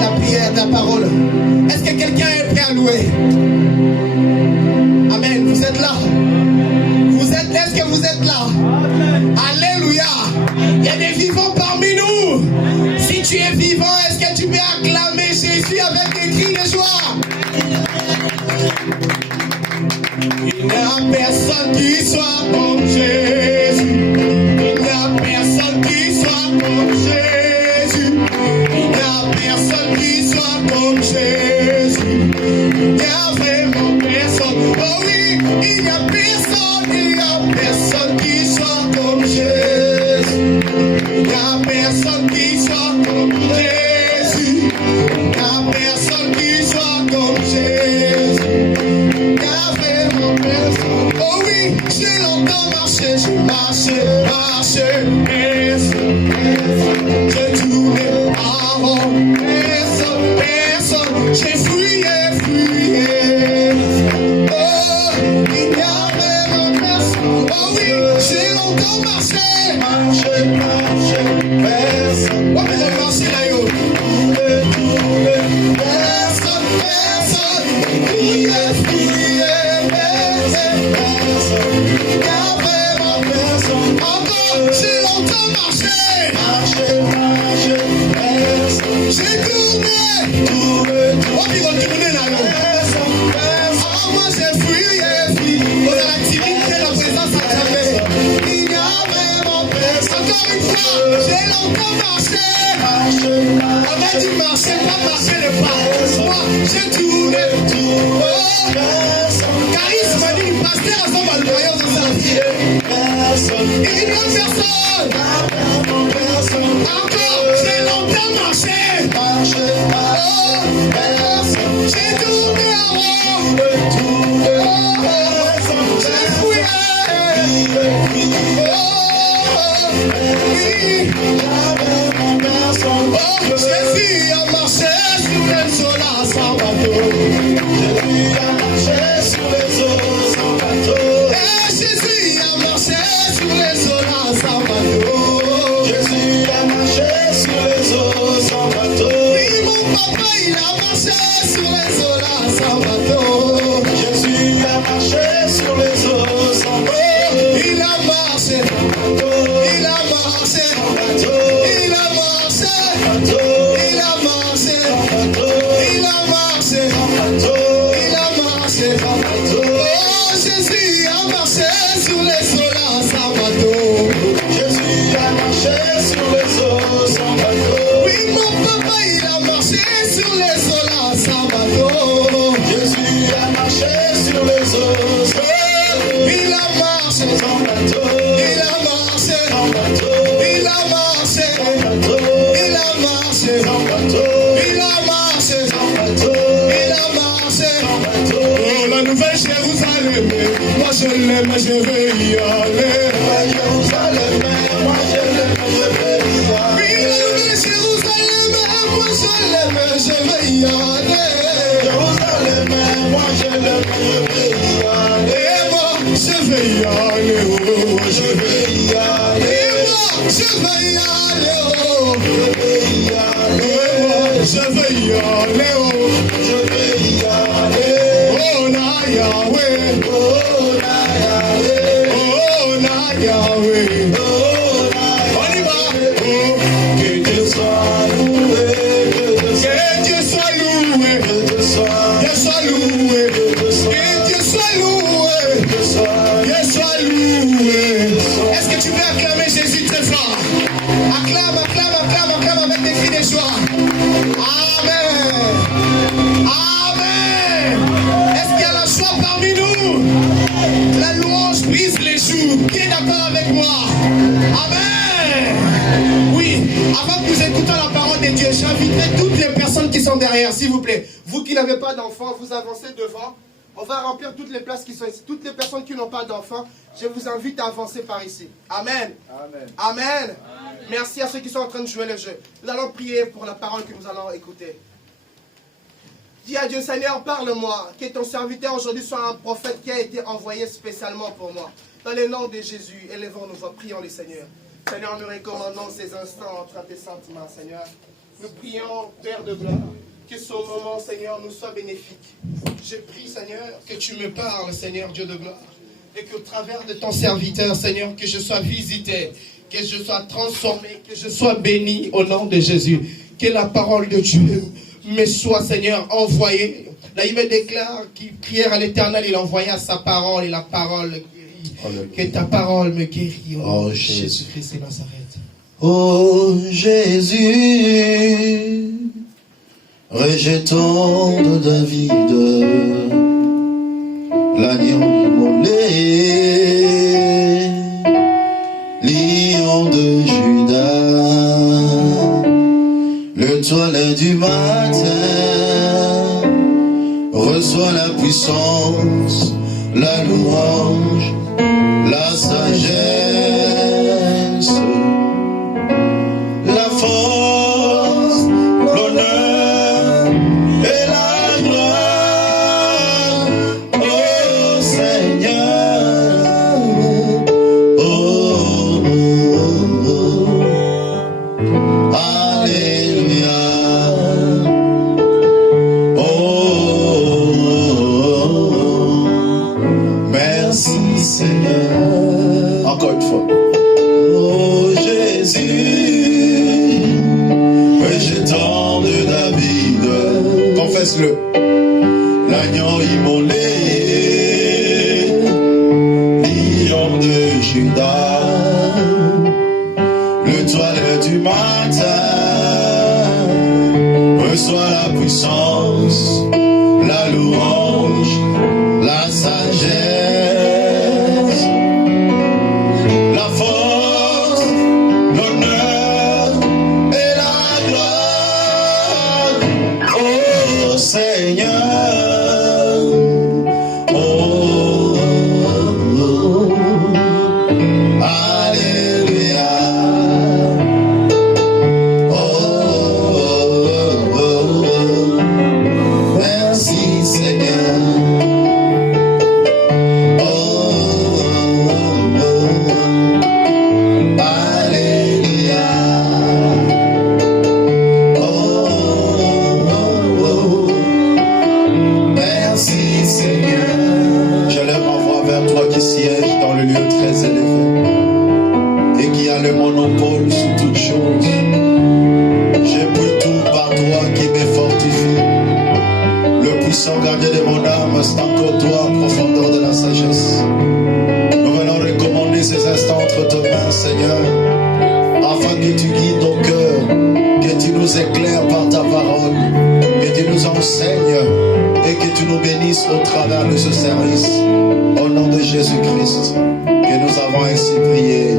la prière, la parole. Est-ce que quelqu'un est prêt à louer? Amen. Vous êtes là? Est-ce que vous êtes là? Alléluia. Il y a des vivants parmi nous. Si tu es vivant, est-ce que tu peux acclamer Jésus avec des cris de joie? Il n'y a personne qui soit comme Jésus. Il n'y a personne qui soit comme Jésus. Il n'y a personne qui soit comme Jésus. Il n'y a vraiment personne. Oh oui, il n'y a personne qui soit comme Jésus. Il n'y a personne qui soit comme Jésus. Il n'y a personne qui soit comme Jésus. Il n'y a vraiment personne. Oh oui, je l'entends marcher, je marche, je tournais avant, personne, j'ai fouillé. Oh, il n'y a vraiment personne. Oh oui, j'ai longtemps marché, personne. Oh, mais on marche là, yo. Personne, fouillé, personne. Il n'y a vraiment personne. Encore, j'ai longtemps marché, personne. J'ai tourné. Oh, puis retourner là, yo. Oh, moi j'ai fouillé. On a l'activité, la présence à jamais. Il n'y a vraiment personne. Encore une fois, j'ai longtemps marché. On a dit marcher, pas marcher le pas. Moi, j'ai tourné. Oh, charisme m'a dit, pasteur, ça va le voyage de sa vie. Il n'y a personne. Encore, j'ai longtemps marché. Oh, j'ai tourné avant. J'ai fouillé. Jésus a marché sur les eaux là sans bateau. Jésus a marché sur les eaux sans bateau. Jésus a marché sur les eaux là sans bateau. Jésus a marché sur les eaux sans bateau. Oui, mon papa il a marché sur les eaux là sans bateau. Jésus a marché sur les eaux sans bateau. Il a marché, il a marché, il a marché, il a marché, il a marché, il a marché. Oh, Jésus a marché sur les eaux là sans bateau. Jésus a marché sur les eaux sans bateau. Oui, mon papa il a marché sur les eaux là sans bateau. Jésus a marché sur les eaux sans bateau. Il a marché sans bateau. Il a marché sans bateau. Il a marché sans bateau. Il a marché sans bateau. Il a marché sans bateau. Il a marché sans bateau. Oh, la nouvelle Jérusalem, moi je l'aime, je vais y aller. Jérusalem, moi je l'aime, je vais y aller. Oui, la nouvelle Jérusalem, moi je l'aime, je vais y aller. Jérusalem, moi je l'aime, je vais y aller. Et moi, je vais y aller, oh, je vais y aller. Et moi, je vais y aller, oh, je vais y aller. Et moi, je vais y aller, oh, je vais y aller. Oh, na Yahweh, oh, na Yahweh, oh, na Yahweh, oh, na Yahweh. On y va. Oh, que Dieu soit loué, que Dieu soit loué, que Dieu soit loué, que Dieu soit loué, Dieu soit loué. Est-ce que tu veux acclamer Jésus très fort? Acclame, acclame, acclame, acclame avec des cris de joie. Amen. Amen. Est-ce qu'il y a la joie parmi nous? La louange brise les joues. Qui est d'accord avec moi? Amen. Oui, avant que nous écoutons la parole de Dieu, j'inviterai toutes les personnes qui sont derrière, s'il vous plaît. Vous qui n'avez pas d'enfants, vous avancez devant. On va remplir toutes les places qui sont ici. Toutes les personnes qui n'ont pas d'enfants, je vous invite à avancer par ici. Amen. Amen. Amen. Amen. Merci à ceux qui sont en train de jouer le jeu. Nous allons prier pour la parole que nous allons écouter. Dis à Dieu, Seigneur, parle-moi. Que ton serviteur aujourd'hui soit un prophète qui a été envoyé spécialement pour moi. Dans le nom de Jésus, élevons nos voix, prions le Seigneur. Seigneur, nous recommandons ces instants entre tes sentiments, Seigneur. Nous prions, Père de gloire, que ce moment, Seigneur, nous soit bénéfique. Je prie, Seigneur, que tu me parles, Seigneur Dieu de gloire. Et qu'au travers de ton serviteur, Seigneur, que je sois visité, que je sois transformé, que je sois béni au nom de Jésus. Que la parole de Dieu me soit, Seigneur, envoyée. Là, il me déclare qu'il prière à l'Éternel, il envoya sa parole et la parole guérit. Que ta parole me guérit. Oh Jésus-Christ de Nazareth. Oh Jésus, rejetant de David, l'agneau immolé, lion de Judas, le toilette du matin, reçois la puissance, la louange, la sagesse, la force, l'honneur et la gloire, oh Seigneur, oh, oh, oh. Alléluia, oh, merci Seigneur. Encore une fois. Oh Jésus, rejetant de David, confesse-le, l'agneau immolé, lion de Judas, le toilette du matin, reçoit la puissance, la louange, la sagesse, la force, l'honneur et la gloire, oh Seigneur, oh, oh, oh. Alléluia, oh, oh, oh, oh. Merci Seigneur, oh, oh, oh, oh. Alléluia, oh, oh, oh. Merci Seigneur. Je lève ma voix vers toi qui siège dans le lieu très élevé et qui a le monopole sur toutes choses. J'ai pris tout par toi qui me fortifie. Le puissant gardien de mon âme, c'est encore toi, profondeur de la sagesse. Nous venons recommander ces instants entre tes mains, Seigneur, afin que tu guides nos cœurs, que tu nous éclaires par ta parole, que tu nous enseignes et que tu nous bénisses au travers de ce service. Au nom de Jésus-Christ, que nous avons ainsi prié.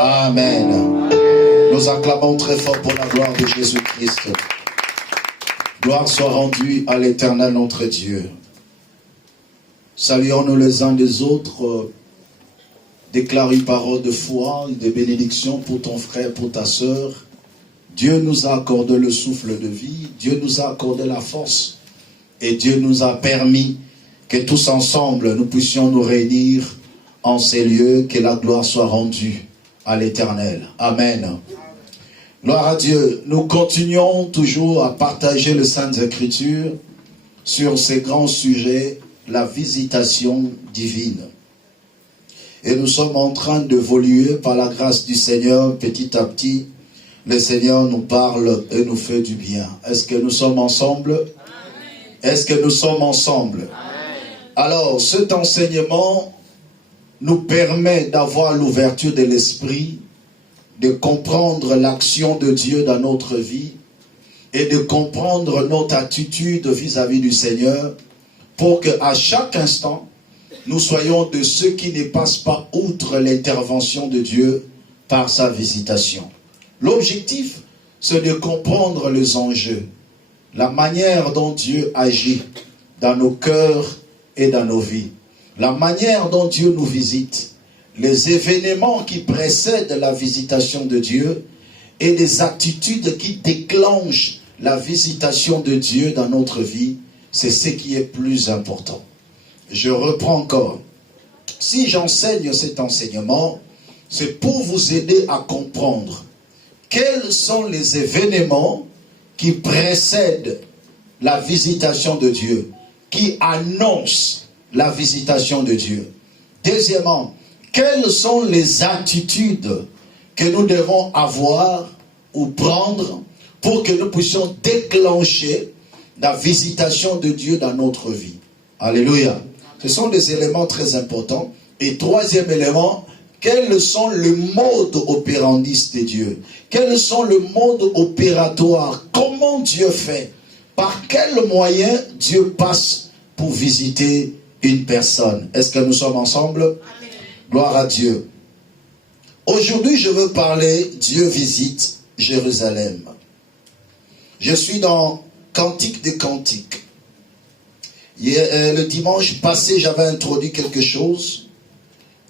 Amen. Nous acclamons très fort pour la gloire de Jésus-Christ. Gloire soit rendue à l'Éternel notre Dieu. Saluons-nous les uns des autres. Déclare une parole de foi et de bénédiction pour ton frère, pour ta sœur. Dieu nous a accordé le souffle de vie. Dieu nous a accordé la force. Et Dieu nous a permis que tous ensemble, nous puissions nous réunir en ces lieux. Que la gloire soit rendue à l'Éternel. Amen. Gloire à Dieu. Nous continuons toujours à partager les Saintes Écritures sur ces grands sujets, la visitation divine. Et nous sommes en train d'évoluer par la grâce du Seigneur, petit à petit. Le Seigneur nous parle et nous fait du bien. Est-ce que nous sommes ensemble? Est-ce que nous sommes ensemble? Alors, cet enseignement nous permet d'avoir l'ouverture de l'esprit, de comprendre l'action de Dieu dans notre vie et de comprendre notre attitude vis-à-vis du Seigneur pour qu'à chaque instant, nous soyons de ceux qui ne passent pas outre l'intervention de Dieu par sa visitation. L'objectif, c'est de comprendre les enjeux, la manière dont Dieu agit dans nos cœurs et dans nos vies, la manière dont Dieu nous visite, les événements qui précèdent la visitation de Dieu et les attitudes qui déclenchent la visitation de Dieu dans notre vie, c'est ce qui est plus important. Je reprends encore. Si j'enseigne cet enseignement, c'est pour vous aider à comprendre quels sont les événements qui précèdent la visitation de Dieu, qui annoncent la visitation de Dieu. Deuxièmement, quelles sont les attitudes que nous devons avoir ou prendre pour que nous puissions déclencher la visitation de Dieu dans notre vie. Alléluia. Ce sont des éléments très importants. Et troisième élément, quels sont les modes opérandis de Dieu? Quels sont les modes opératoires? Comment Dieu fait? Par quels moyens Dieu passe pour visiter une personne? Est-ce que nous sommes ensemble? Amen. Gloire à Dieu. Aujourd'hui, je veux parler Dieu visite Jérusalem. Je suis dans Cantique des Cantiques. Le dimanche passé, j'avais introduit quelque chose.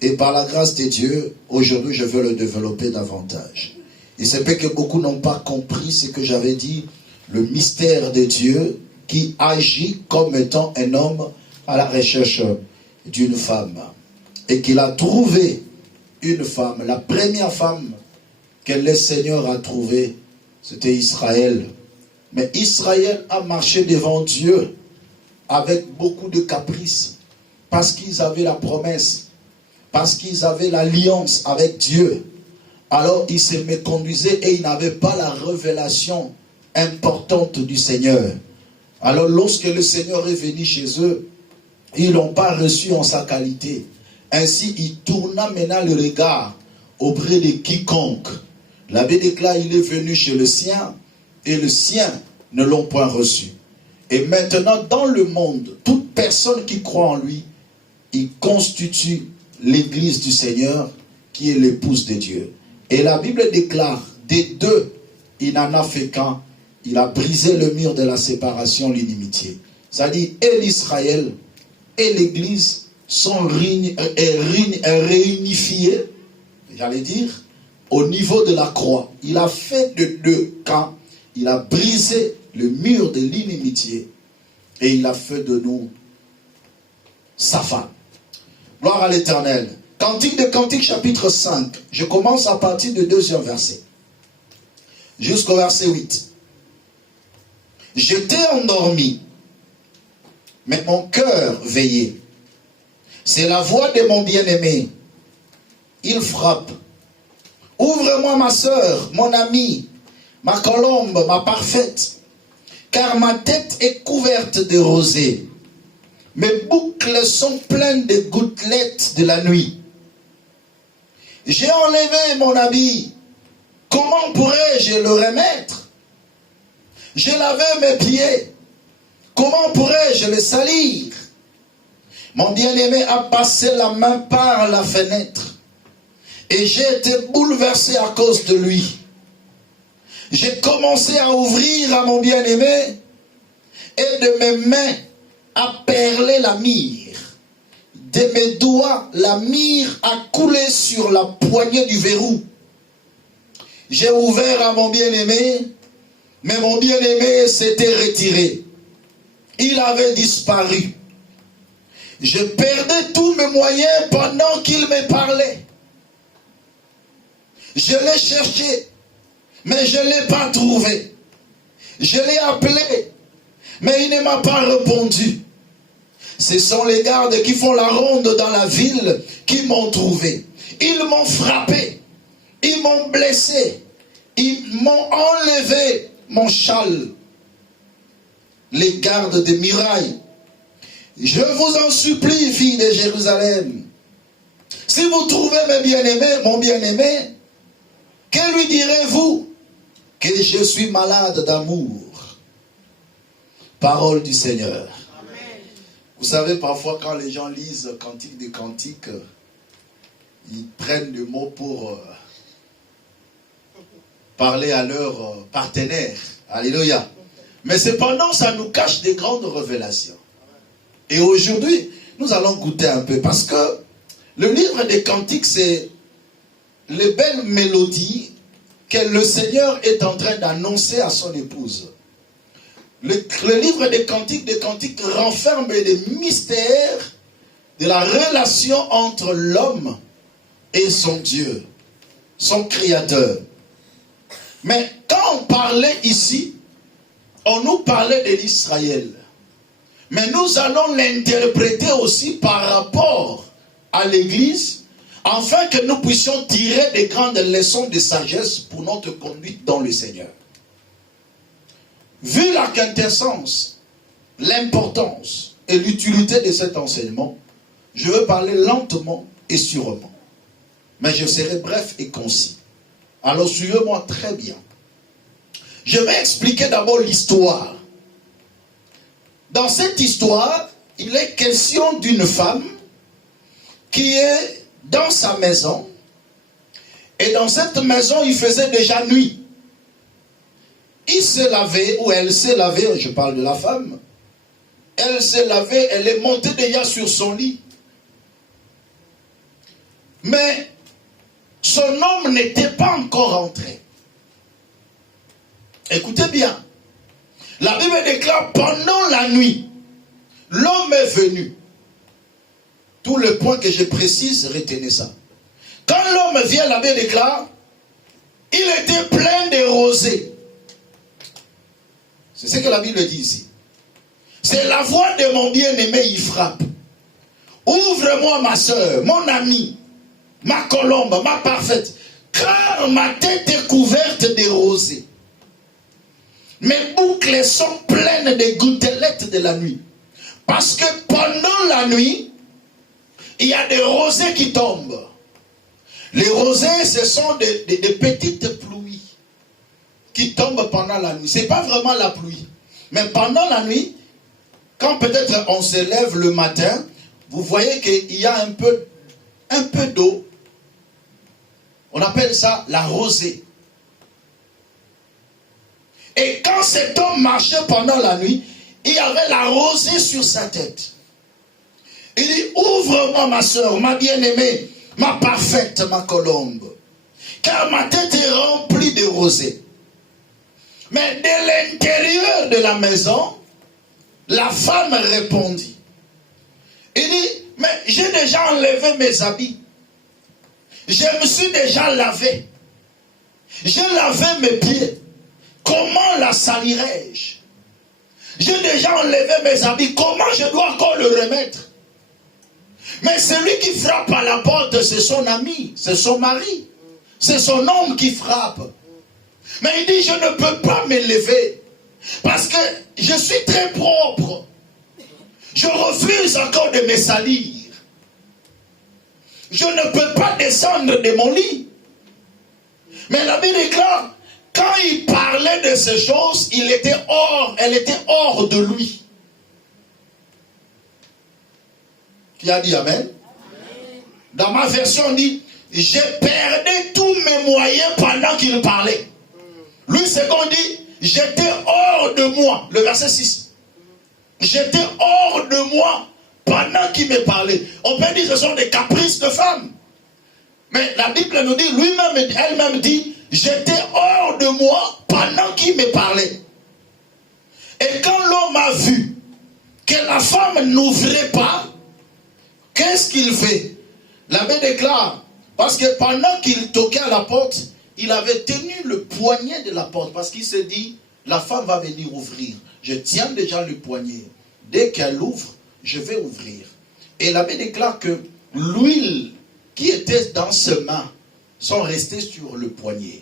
Et par la grâce de Dieu, aujourd'hui, je veux le développer davantage. Il se peut que beaucoup n'ont pas compris ce que j'avais dit. Le mystère de Dieu qui agit comme étant un homme à la recherche d'une femme. Et qu'il a trouvé une femme. La première femme que le Seigneur a trouvée, c'était Israël. Mais Israël a marché devant Dieu avec beaucoup de caprices. Parce qu'ils avaient la promesse. Parce qu'ils avaient l'alliance avec Dieu. Alors ils se méconduisaient et ils n'avaient pas la révélation importante du Seigneur. Alors lorsque le Seigneur est venu chez eux, ils ne l'ont pas reçu en sa qualité. Ainsi il tourna maintenant le regard auprès de quiconque. L'abbé déclare, il est venu chez le sien et le sien ne l'ont point reçu. Et maintenant dans le monde, toute personne qui croit en lui, il constitue l'église du Seigneur qui est l'épouse de Dieu. Et la Bible déclare, des deux, il n'en a fait qu'un. Il a brisé le mur de la séparation, l'inimitié. C'est-à-dire, et l'Israël et l'église sont réunifiés, j'allais dire, au niveau de la croix. Il a fait de deux camps. Il a brisé le mur de l'inimitié et il a fait de nous sa femme. Gloire à l'Éternel. Cantique de Cantique chapitre 5. Je commence à partir du 2e verset. Jusqu'au verset 8. J'étais endormi, mais mon cœur veillait. C'est la voix de mon bien-aimé. Il frappe. Ouvre-moi ma sœur, mon amie, ma colombe, ma parfaite, car ma tête est couverte de rosée. Mes boucles sont pleines de gouttelettes de la nuit. J'ai enlevé mon habit. Comment pourrais-je le remettre? J'ai lavé mes pieds. Comment pourrais-je les salir? Mon bien-aimé a passé la main par la fenêtre. Et j'ai été bouleversé à cause de lui. J'ai commencé à ouvrir à mon bien-aimé. Et de mes mains a perlé la myrrhe. De mes doigts, la myrrhe a coulé sur la poignée du verrou. J'ai ouvert à mon bien-aimé, mais mon bien-aimé s'était retiré. Il avait disparu. Je perdais tous mes moyens pendant qu'il me parlait. Je l'ai cherché, mais je ne l'ai pas trouvé. Je l'ai appelé, mais il ne m'a pas répondu. Ce sont les gardes qui font la ronde dans la ville qui m'ont trouvé. Ils m'ont frappé. Ils m'ont blessé. Ils m'ont enlevé mon châle. Les gardes des murailles. Je vous en supplie, filles de Jérusalem. Si vous trouvez mes bien-aimés, mon bien-aimé, que lui direz-vous? Que je suis malade d'amour. Parole du Seigneur. Vous savez, parfois, quand les gens lisent Cantique des Cantiques, ils prennent le mot pour parler à leur partenaire. Alléluia. Mais cependant, ça nous cache des grandes révélations. Et aujourd'hui, nous allons goûter un peu. Parce que le livre des Cantiques, c'est les belles mélodies que le Seigneur est en train d'annoncer à son épouse. Le livre des Cantiques renferme les mystères de la relation entre l'homme et son Dieu. son créateur. Mais quand on parlait ici, on nous parlait de l'Israël. Mais nous allons l'interpréter aussi par rapport à l'Église, afin que nous puissions tirer des grandes leçons de sagesse pour notre conduite dans le Seigneur. Vu la quintessence, l'importance et l'utilité de cet enseignement, je veux parler lentement et sûrement. Mais je serai bref et concis. Alors suivez-moi très bien. Je vais expliquer d'abord l'histoire. Dans cette histoire, il est question d'une femme qui est dans sa maison. Et dans cette maison, il faisait déjà nuit. Il s'est lavé, ou elle s'est lavée, je parle de la femme. Elle s'est lavée, elle est montée déjà sur son lit. Mais son homme n'était pas encore entré. Écoutez bien. La Bible déclare, pendant la nuit, l'homme est venu. Tout le point que je précise, retenez ça. Quand l'homme vient, la Bible déclare, il était plein de rosée. C'est ce que la Bible dit ici. C'est la voix de mon bien-aimé, il frappe. Ouvre-moi ma soeur, mon ami, ma colombe, ma parfaite, car ma tête est couverte de rosée. Mes boucles sont pleines de gouttelettes de la nuit. Parce que pendant la nuit, il y a des rosées qui tombent. Les rosées, ce sont des petites pluies qui tombent pendant la nuit. Ce n'est pas vraiment la pluie. Mais pendant la nuit, quand peut-être on se lève le matin, vous voyez qu'il y a un peu d'eau. On appelle ça la rosée. Et quand cet homme marchait pendant la nuit, il y avait la rosée sur sa tête. Il dit, ouvre-moi ma soeur, ma bien-aimée, ma parfaite, ma colombe. Car ma tête est remplie de rosée. Mais de l'intérieur de la maison, la femme répondit. Il dit, mais j'ai déjà enlevé mes habits. Je me suis déjà lavé. J'ai lavé mes pieds. Comment la salirai-je? J'ai déjà enlevé mes habits. Comment je dois encore le remettre? Mais celui qui frappe à la porte, c'est son ami, c'est son mari. C'est son homme qui frappe. Mais il dit, je ne peux pas me lever. Parce que je suis très propre. Je refuse encore de me salir. Je ne peux pas descendre de mon lit. Mais la Bible déclare, quand il parlait de ces choses, elle était hors de lui. Qui a dit Amen? Amen. Dans ma version, on dit, j'ai perdu tous mes moyens pendant qu'il parlait. Lui, c'est qu'on dit, j'étais hors de moi. Le verset 6. J'étais hors de moi pendant qu'il me parlait. On peut dire que ce sont des caprices de femmes. Mais la Bible nous dit, lui-même, elle-même dit, j'étais hors de moi pendant qu'il me parlait. Et quand l'homme a vu que la femme n'ouvrait pas, qu'est-ce qu'il fait? L'abbé déclare, parce que pendant qu'il toquait à la porte, il avait tenu le poignet de la porte, parce qu'il s'est dit, la femme va venir ouvrir. Je tiens déjà le poignet. Dès qu'elle ouvre, je vais ouvrir. Et l'abbé déclare que l'huile qui était dans ses mains sont restées sur le poignet.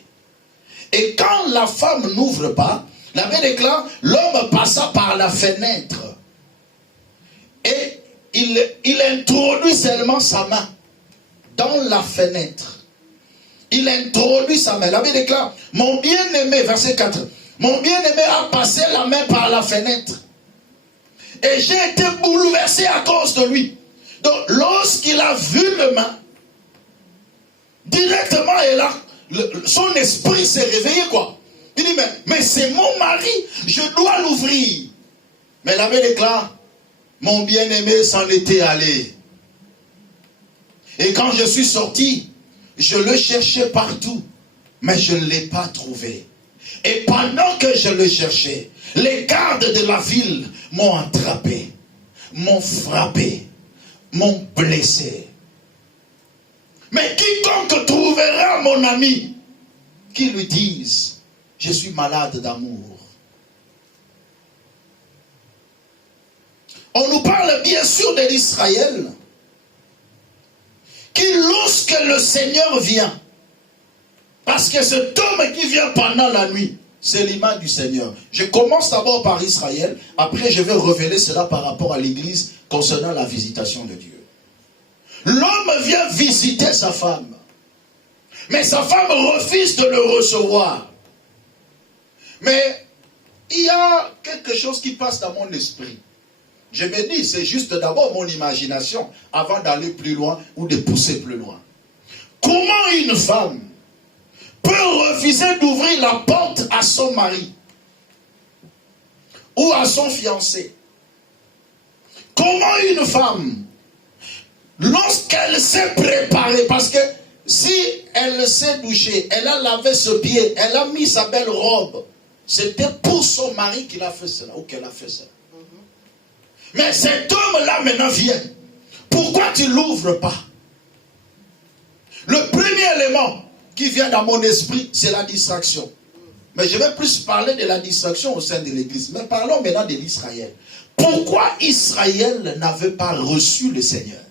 Et quand la femme n'ouvre pas, l'abbé déclare, l'homme passa par la fenêtre. Et il introduit seulement sa main dans la fenêtre. Il introduit sa main. L'abbé déclare, mon bien-aimé, verset 4, mon bien-aimé a passé la main par la fenêtre. Et j'ai été bouleversé à cause de lui. Donc, lorsqu'il a vu le main, directement, son esprit s'est réveillé, quoi. Il dit, mais c'est mon mari, je dois l'ouvrir. Mais l'abbé déclare, mon bien-aimé s'en était allé. Et quand je suis sorti, je le cherchais partout, mais je ne l'ai pas trouvé. Et pendant que je le cherchais, les gardes de la ville m'ont attrapé, m'ont frappé, m'ont blessé. Mais quiconque trouvera mon ami, qui lui dise, je suis malade d'amour. On nous parle bien sûr de l'Israël, qui lorsque le Seigneur vient, parce que cet homme qui vient pendant la nuit, c'est l'image du Seigneur. Je commence d'abord par Israël, après je vais révéler cela par rapport à l'Église concernant la visitation de Dieu. L'homme vient visiter sa femme, mais sa femme refuse de le recevoir. Mais il y a quelque chose qui passe dans mon esprit. Je me dis, c'est juste d'abord mon imagination avant d'aller plus loin ou de pousser plus loin. Comment une femme peut refuser d'ouvrir la porte à son mari ou à son fiancé? Comment une femme, lorsqu'elle s'est préparée, parce que si elle s'est douchée, elle a lavé ses pieds, elle a mis sa belle robe, c'était pour son mari qu'il a fait cela ou qu'elle a fait cela. Mais cet homme-là maintenant vient. Pourquoi tu ne l'ouvres pas? Le premier élément qui vient dans mon esprit, c'est la distraction. Mais je vais plus parler de la distraction au sein de l'Église. Mais parlons maintenant de l'Israël. Pourquoi Israël n'avait pas reçu le Seigneur?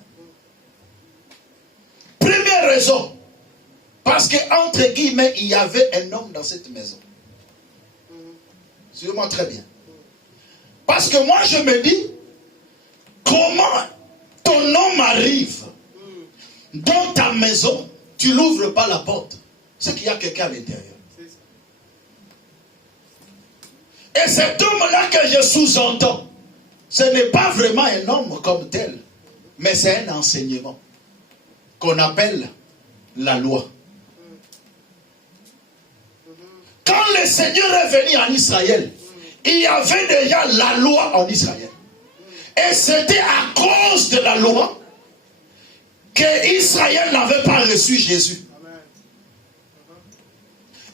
Première raison, parce qu'entre guillemets, il y avait un homme dans cette maison. Suivez-moi très bien. Parce que moi je me dis, comment ton homme arrive dans ta maison, tu n'ouvres pas la porte? C'est qu'il y a quelqu'un à l'intérieur. Et cet homme-là que je sous-entends, ce n'est pas vraiment un homme comme tel, mais c'est un enseignement qu'on appelle la loi. Quand le Seigneur est venu en Israël, il y avait déjà la loi en Israël. Et c'était à cause de la loi que Israël n'avait pas reçu Jésus.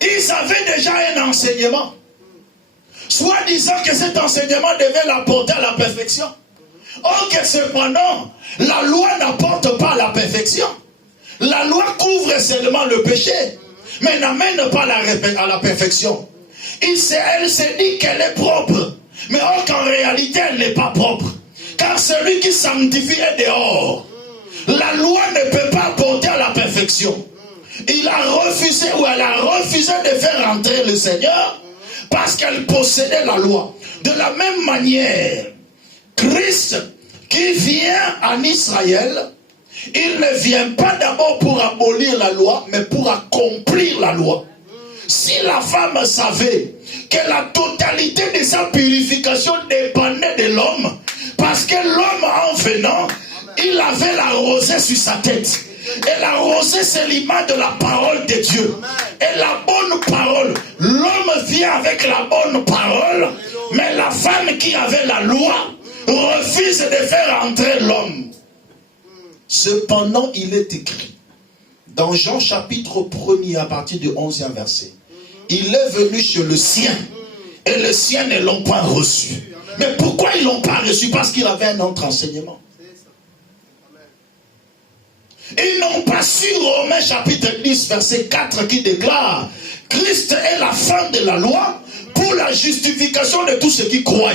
Ils avaient déjà un enseignement, soit disant que cet enseignement devait l'apporter à la perfection. Or que cependant, la loi n'apporte pas la perfection. La loi couvre seulement le péché, mais n'amène pas à la perfection. Elle se dit qu'elle est propre, mais or qu'en réalité elle n'est pas propre. Car celui qui sanctifie est dehors. La loi ne peut pas apporter à la perfection. Il a refusé ou elle a refusé de faire entrer le Seigneur parce qu'elle possédait la loi. De la même manière, Christ qui vient en Israël, il ne vient pas d'abord pour abolir la loi, mais pour accomplir la loi. Si la femme savait que la totalité de sa purification dépendait de l'homme, parce que l'homme en venant, il avait la rosée sur sa tête. Et la rosée, c'est l'image de la parole de Dieu. Et la bonne parole, l'homme vient avec la bonne parole, mais la femme qui avait la loi refuse de faire entrer l'homme. Cependant, il est écrit dans Jean chapitre 1er à partir du 11e verset. Il est venu chez le sien et les siens ne l'ont pas reçu. Mais pourquoi ils ne l'ont pas reçu? Parce qu'il avait un autre enseignement. Ils n'ont pas su Romains chapitre 10 verset 4 qui déclare: Christ est la fin de la loi pour la justification de tous ceux qui croient.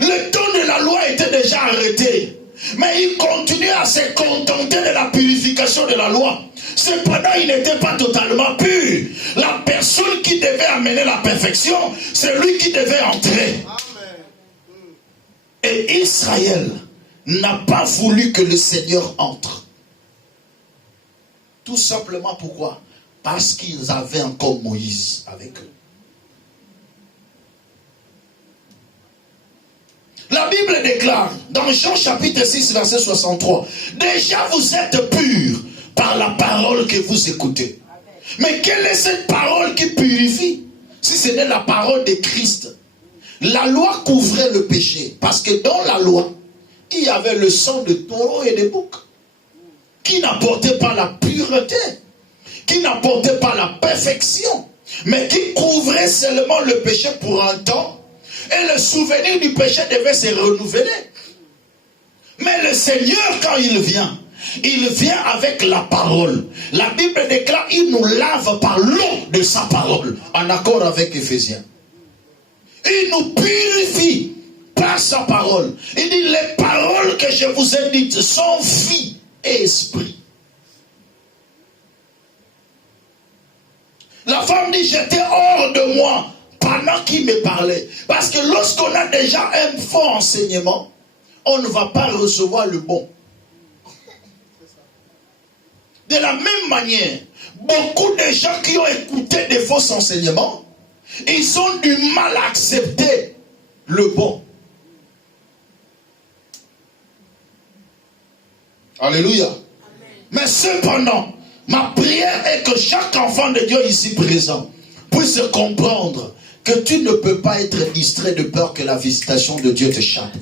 Le temps de la loi était déjà arrêté, mais il continuait à se contenter de la purification de la loi. Cependant, il n'était pas totalement pur. La personne qui devait amener la perfection, c'est lui qui devait entrer. Et Israël n'a pas voulu que le Seigneur entre. Tout simplement pourquoi? Parce qu'ils avaient encore Moïse avec eux. La Bible déclare dans Jean chapitre 6 verset 63, déjà vous êtes purs par la parole que vous écoutez. Mais quelle est cette parole qui purifie? Si ce n'est la parole de Christ. La loi couvrait le péché, parce que dans la loi, il y avait le sang de taureau et de bouc, qui n'apportait pas la pureté, qui n'apportait pas la perfection, mais qui couvrait seulement le péché pour un temps, et le souvenir du péché devait se renouveler. Mais le Seigneur, quand il vient, il vient avec la parole. La Bible déclare, il nous lave par l'eau de sa parole, en accord avec Éphésiens. Il nous purifie par sa parole. Il dit, les paroles que je vous ai dites sont vie et esprit. La femme dit, j'étais hors de moi pendant qu'il me parlait. Parce que lorsqu'on a déjà un faux enseignement, on ne va pas recevoir le bon. De la même manière, beaucoup de gens qui ont écouté des faux enseignements, ils ont du mal à accepter le bon. Alléluia. Amen. Mais cependant, ma prière est que chaque enfant de Dieu ici présent puisse comprendre que tu ne peux pas être distrait de peur que la visitation de Dieu te chape.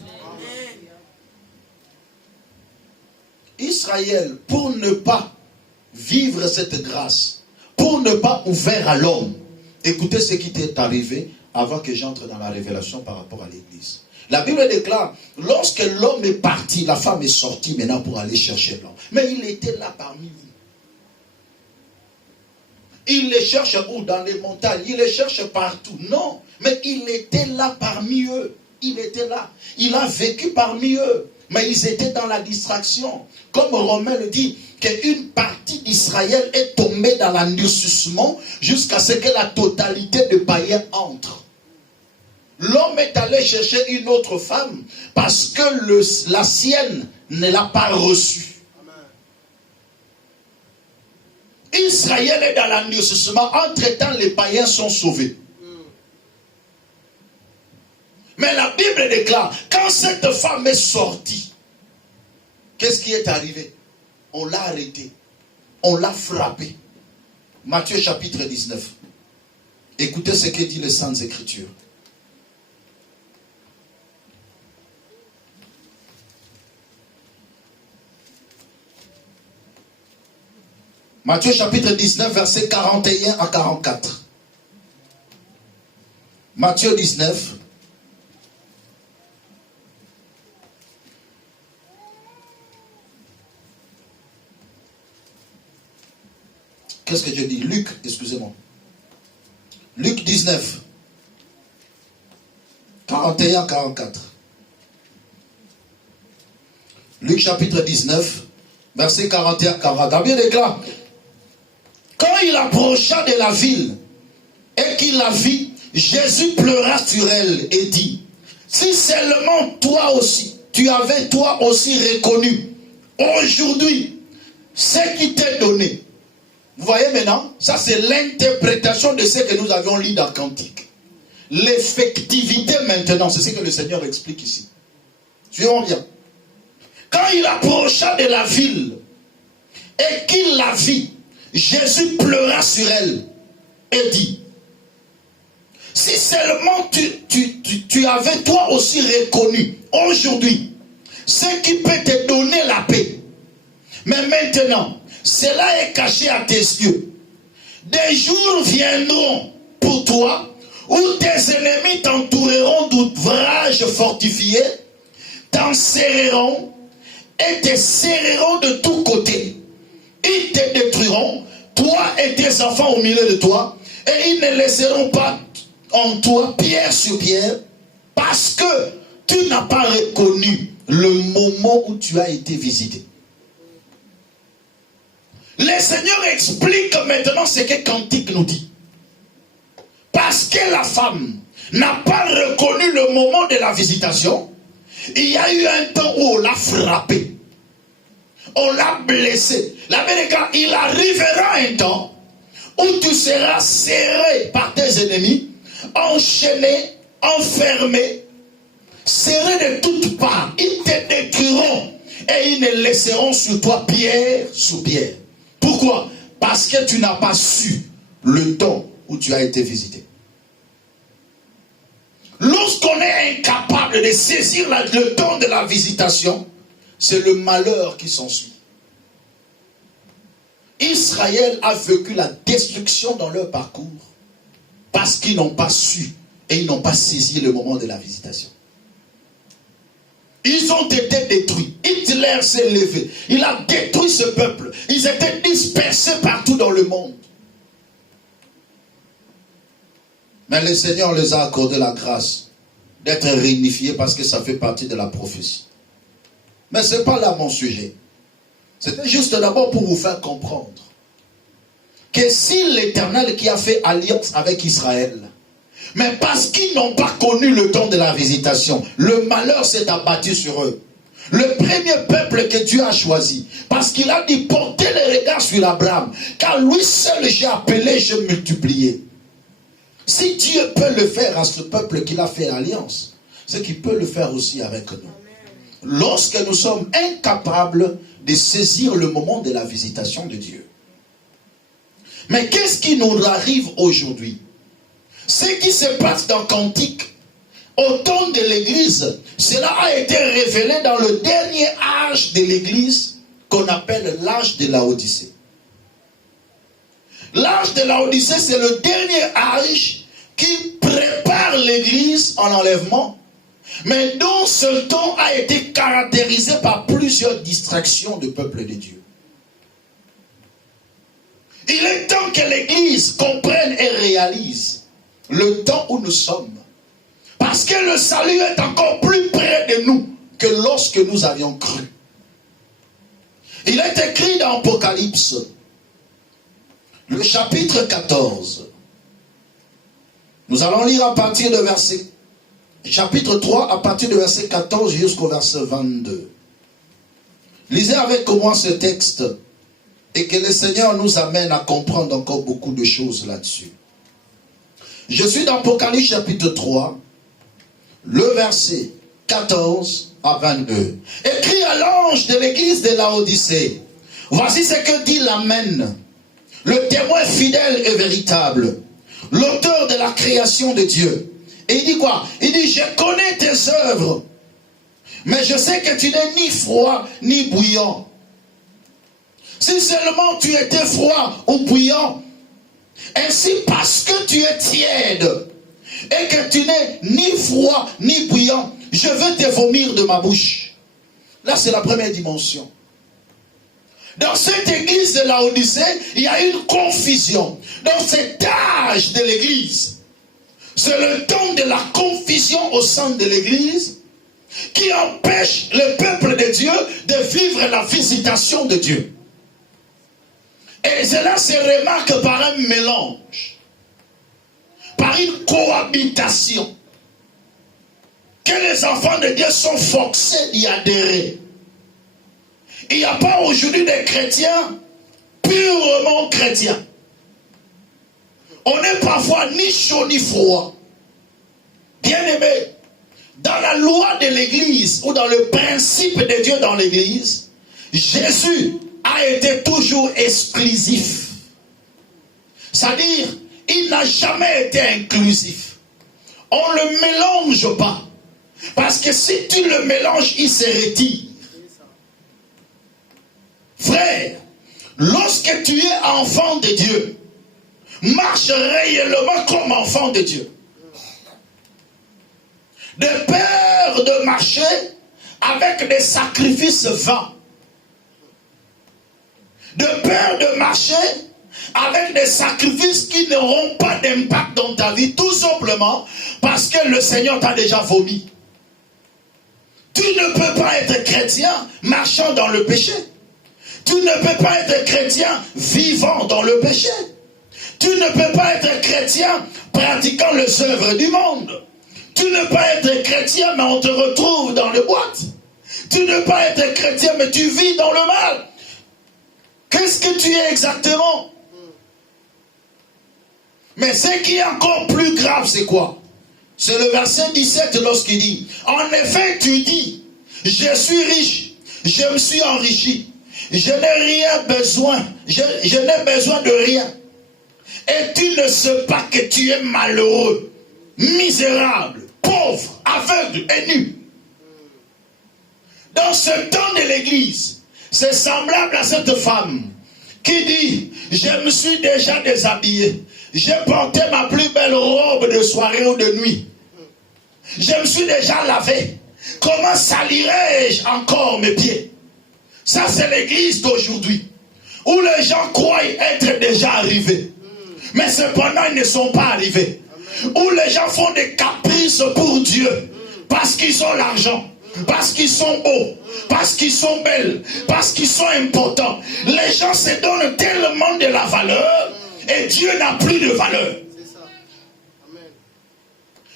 Israël, pour ne pas vivre cette grâce, pour ne pas ouvrir à l'homme, écoutez ce qui t'est arrivé avant que j'entre dans la révélation par rapport à l'église. La Bible déclare, lorsque l'homme est parti, la femme est sortie maintenant pour aller chercher l'homme. Mais il était là parmi vous. Il les cherche où? Dans les montagnes. Il les cherche partout. Non, mais il était là parmi eux. Il était là. Il a vécu parmi eux. Mais ils étaient dans la distraction. Comme Romain le dit, qu'une partie d'Israël est tombée dans l'endurcissement jusqu'à ce que la totalité de païens entre. L'homme est allé chercher une autre femme parce que la sienne ne l'a pas reçue. Israël est dans l'endurcissement. Entre-temps, les païens sont sauvés. Mais la Bible déclare, quand cette femme est sortie, qu'est-ce qui est arrivé? On l'a arrêtée. On l'a frappée. Matthieu chapitre 19. Écoutez ce que dit les Saintes Écritures. Matthieu chapitre 19, versets 41 à 44. Matthieu 19. Qu'est-ce que je dis? Luc, excusez-moi. Luc 19. 41 à 44. Luc chapitre 19, verset 41 à 40. La Bible déclare, quand il approcha de la ville et qu'il la vit, Jésus pleura sur elle et dit, si seulement toi aussi, tu avais toi aussi reconnu aujourd'hui ce qui t'est donné. Vous voyez maintenant, ça c'est l'interprétation de ce que nous avions lu dans Cantique. L'effectivité maintenant, c'est ce que le Seigneur explique ici. Suivons bien. Quand il approcha de la ville et qu'il la vit, Jésus pleura sur elle et dit, si seulement tu avais toi aussi reconnu aujourd'hui ce qui peut te donner la paix, mais maintenant, cela est caché à tes yeux. Des jours viendront pour toi où tes ennemis t'entoureront d'ouvrages fortifiés, t'enserreront et te serreront de tous côtés. Ils te détruiront, toi et tes enfants au milieu de toi, et ils ne laisseront pas en toi pierre sur pierre, parce que tu n'as pas reconnu le moment où tu as été visité. Le Seigneur explique maintenant ce que Cantique nous dit. Parce que la femme n'a pas reconnu le moment de la visitation, il y a eu un temps où on l'a frappé. On l'a blessé. La vérité, il arrivera un temps où tu seras serré par tes ennemis, enchaîné, enfermé, serré de toutes parts. Ils te détruiront et ils ne laisseront sur toi pierre sur pierre. Pourquoi? Parce que tu n'as pas su le temps où tu as été visité. Lorsqu'on est incapable de saisir le temps de la visitation, c'est le malheur qui s'ensuit. Israël a vécu la destruction dans leur parcours parce qu'ils n'ont pas su et ils n'ont pas saisi le moment de la visitation. Ils ont été détruits. Hitler s'est levé. Il a détruit ce peuple. Ils étaient dispersés partout dans le monde. Mais le Seigneur les a accordé la grâce d'être réunifiés parce que ça fait partie de la prophétie. Mais ce n'est pas là mon sujet. C'était juste d'abord pour vous faire comprendre que si l'Éternel qui a fait alliance avec Israël, mais parce qu'ils n'ont pas connu le temps de la visitation, le malheur s'est abattu sur eux. Le premier peuple que Dieu a choisi, parce qu'il a dit portez les regards sur Abraham, car lui seul j'ai appelé, j'ai multiplié. Si Dieu peut le faire à ce peuple qu'il a fait alliance, c'est qu'il peut le faire aussi avec nous. Lorsque nous sommes incapables de saisir le moment de la visitation de Dieu. Mais qu'est-ce qui nous arrive aujourd'hui? Ce qui se passe dans Cantique, au temps de l'Église, cela a été révélé dans le dernier âge de l'Église qu'on appelle l'âge de Laodicée. L'âge de Laodicée, c'est le dernier âge qui prépare l'Église en enlèvement, mais dont ce temps a été caractérisé par plusieurs distractions du peuple de Dieu. Il est temps que l'Église comprenne et réalise le temps où nous sommes. Parce que le salut est encore plus près de nous que lorsque nous avions cru. Il est écrit dans Apocalypse, le chapitre 14. Nous allons lire à partir de verset, chapitre 3, à partir de verset 14 jusqu'au verset 22. Lisez avec moi ce texte et que le Seigneur nous amène à comprendre encore beaucoup de choses là-dessus. Je suis dans Apocalypse chapitre 3, le verset 14 à 22. Écrit à l'ange de l'église de Laodicée. Voici ce que dit l'Amen, le témoin fidèle et véritable, l'auteur de la création de Dieu. Et il dit quoi? Il dit, je connais tes œuvres, mais je sais que tu n'es ni froid ni bouillant. Si seulement tu étais froid ou bouillant, ainsi parce que tu es tiède et que tu n'es ni froid ni bouillant, je veux te vomir de ma bouche. Là, c'est la première dimension. Dans cette église de Laodicée, il y a une confusion. Dans cet âge de l'église, c'est le temps de la confusion au sein de l'église qui empêche le peuple de Dieu de vivre la visitation de Dieu. Et cela se remarque par un mélange, par une cohabitation, que les enfants de Dieu sont forcés d'y adhérer. Il n'y a pas aujourd'hui des chrétiens purement chrétiens. On n'est parfois ni chaud ni froid. Bien-aimé, dans la loi de l'église ou dans le principe de Dieu dans l'église, Jésus a été toujours exclusif. C'est-à-dire, il n'a jamais été inclusif. On ne le mélange pas. Parce que si tu le mélanges, il se retire. Frère, lorsque tu es enfant de Dieu, marche réellement comme enfant de Dieu. De peur de marcher avec des sacrifices vains. De peur de marcher avec des sacrifices qui n'auront pas d'impact dans ta vie, tout simplement parce que le Seigneur t'a déjà vomi. Tu ne peux pas être chrétien marchant dans le péché. Tu ne peux pas être chrétien vivant dans le péché. Tu ne peux pas être chrétien pratiquant les œuvres du monde. Tu ne peux pas être chrétien mais on te retrouve dans les boîtes. Tu ne peux pas être chrétien mais tu vis dans le mal. Qu'est-ce que tu es exactement? Mais ce qui est encore plus grave, c'est quoi? C'est le verset 17 lorsqu'il dit, en effet tu dis, je suis riche, je me suis enrichi, je n'ai rien besoin, je n'ai besoin de rien. Et tu ne sais pas que tu es malheureux, misérable, pauvre, aveugle et nu. Dans ce temps de l'église, c'est semblable à cette femme qui dit, je me suis déjà déshabillé. J'ai porté ma plus belle robe de soirée ou de nuit. Je me suis déjà lavé. Comment salirais-je encore mes pieds? Ça, c'est l'église d'aujourd'hui, où les gens croient être déjà arrivés. Mais cependant, ils ne sont pas arrivés. Où les gens font des caprices pour Dieu. Parce qu'ils ont l'argent. Parce qu'ils sont beaux. Parce qu'ils sont belles. Parce qu'ils sont importants. Les gens se donnent tellement de la valeur. Et Dieu n'a plus de valeur.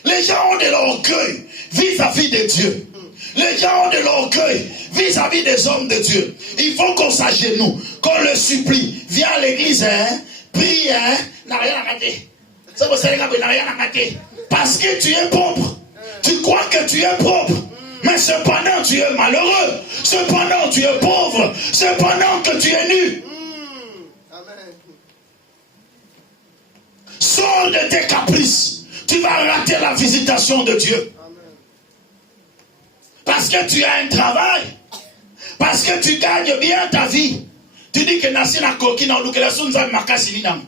Les gens ont de l'orgueil vis-à-vis de Dieu. Les gens ont de l'orgueil vis-à-vis des hommes de Dieu. Il faut qu'on s'agenouille, qu'on le supplie. Viens à l'église, hein, prie, hein, n'a rien à rater. Parce que tu es propre. Tu crois que tu es propre. Mais cependant tu es malheureux. Cependant tu es pauvre. Cependant que tu es nu. Sors de tes caprices. Tu vas rater la visitation de Dieu. Parce que tu as un travail. Parce que tu gagnes bien ta vie. Tu dis que nasi na koki na olukela sunza makasi ni nam.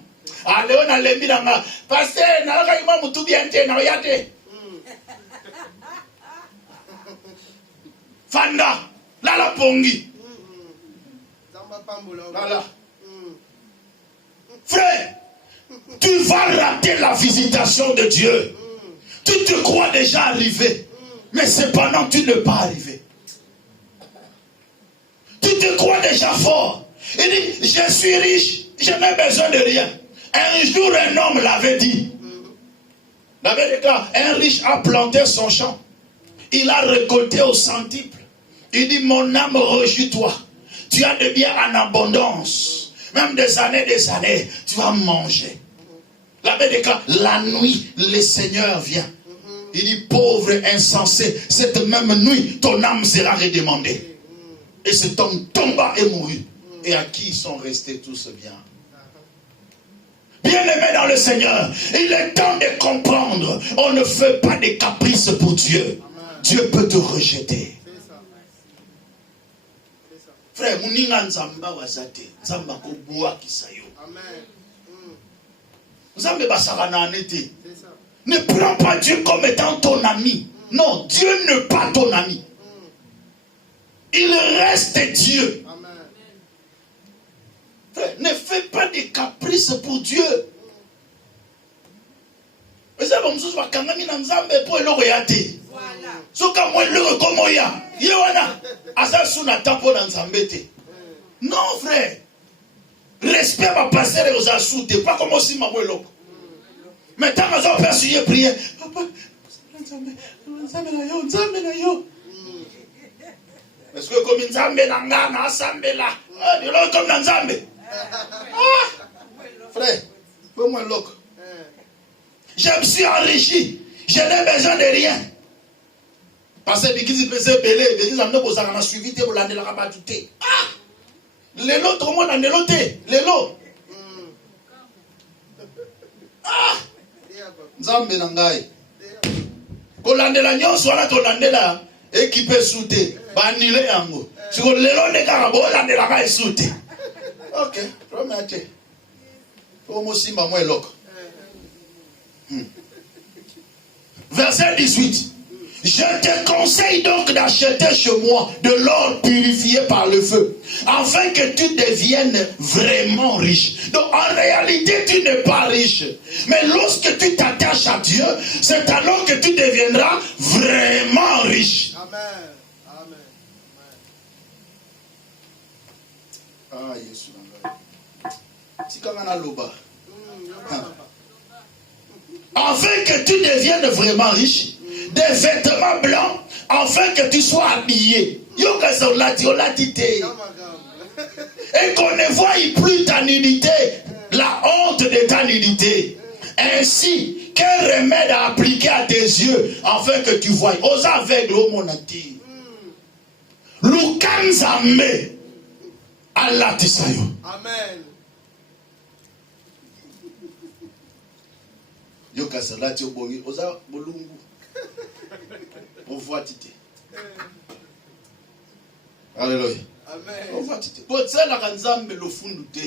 Aleo na lembi na nga. Pasteur, na laka ima mutu bien te na oyate. Fanda. Lala pongi. Lala. Frère, tu vas rater la visitation de Dieu. Tu te crois déjà arrivé. Mais cependant, tu n'es pas arrivé. Tu te crois déjà fort. Il dit, je suis riche, je n'ai besoin de rien. Un jour, un homme l'avait dit. Un riche a planté son champ. Il a récolté au centuple. Il dit, mon âme, réjouis-toi. Tu as des biens en abondance. Même des années, tu vas manger. La nuit, le Seigneur vient. Il dit, pauvre insensé, cette même nuit, ton âme sera redemandée. Et cet homme tomba et mourut. Et à qui sont restés tous ces biens? Bien-aimé dans le Seigneur, il est temps de comprendre. On ne fait pas des caprices pour Dieu. Dieu peut te rejeter. Frère, Mouninga Nzamba wazate, Nzamba koboa kisayo. Nzambe basarana anete. Ne prends pas Dieu comme étant ton ami. Non, Dieu n'est pas ton ami. Il reste Dieu. Frère, ne fais pas des caprices pour Dieu. Non, frère. Respect ma passer aux assoutes. Pas comme si ma mouille. Mais tant que j'ai perçu prier. Papa, est-ce que comme Nzambe nanga na Nzambe là, de l'autre comme Nzambe. Frère, fais-moi un loc. Je me suis enrichi. Je n'ai besoin de rien. Parce que l'église faisait belé, l'église a suivi pour l'année la rabatouté. Les lots, tout le monde a des lotés. Les lots. Nzambe nangai. Kolandela nyonso wana tolandela équipé souté. Banile yango. Si ko lelo de karabo landela ka souté. OK, promete. Como simba moi loko. Verset 18. Je te conseille donc d'acheter chez moi de l'or purifié par le feu, afin que tu deviennes vraiment riche. Donc en réalité, tu n'es pas riche. Mais lorsque tu t'attaches à Dieu, c'est alors que tu deviendras vraiment riche. Amen. Amen. Ah, Yesu. Si quand on a l'oba. Afin que tu deviennes vraiment riche, des vêtements blancs, afin que tu sois habillé. Et qu'on ne voie plus ta nudité, la honte de ta nudité. Ainsi, quel remède à appliquer à tes yeux, afin que tu voies. Aux aveugles, au monati. Lukanzame. Allah tisayo. Amen. Yokasalati obongi. Oza bolungu. On voit tité. Alléluia. Amen. On voit tité. Pour ça la kanzambe le fundu te.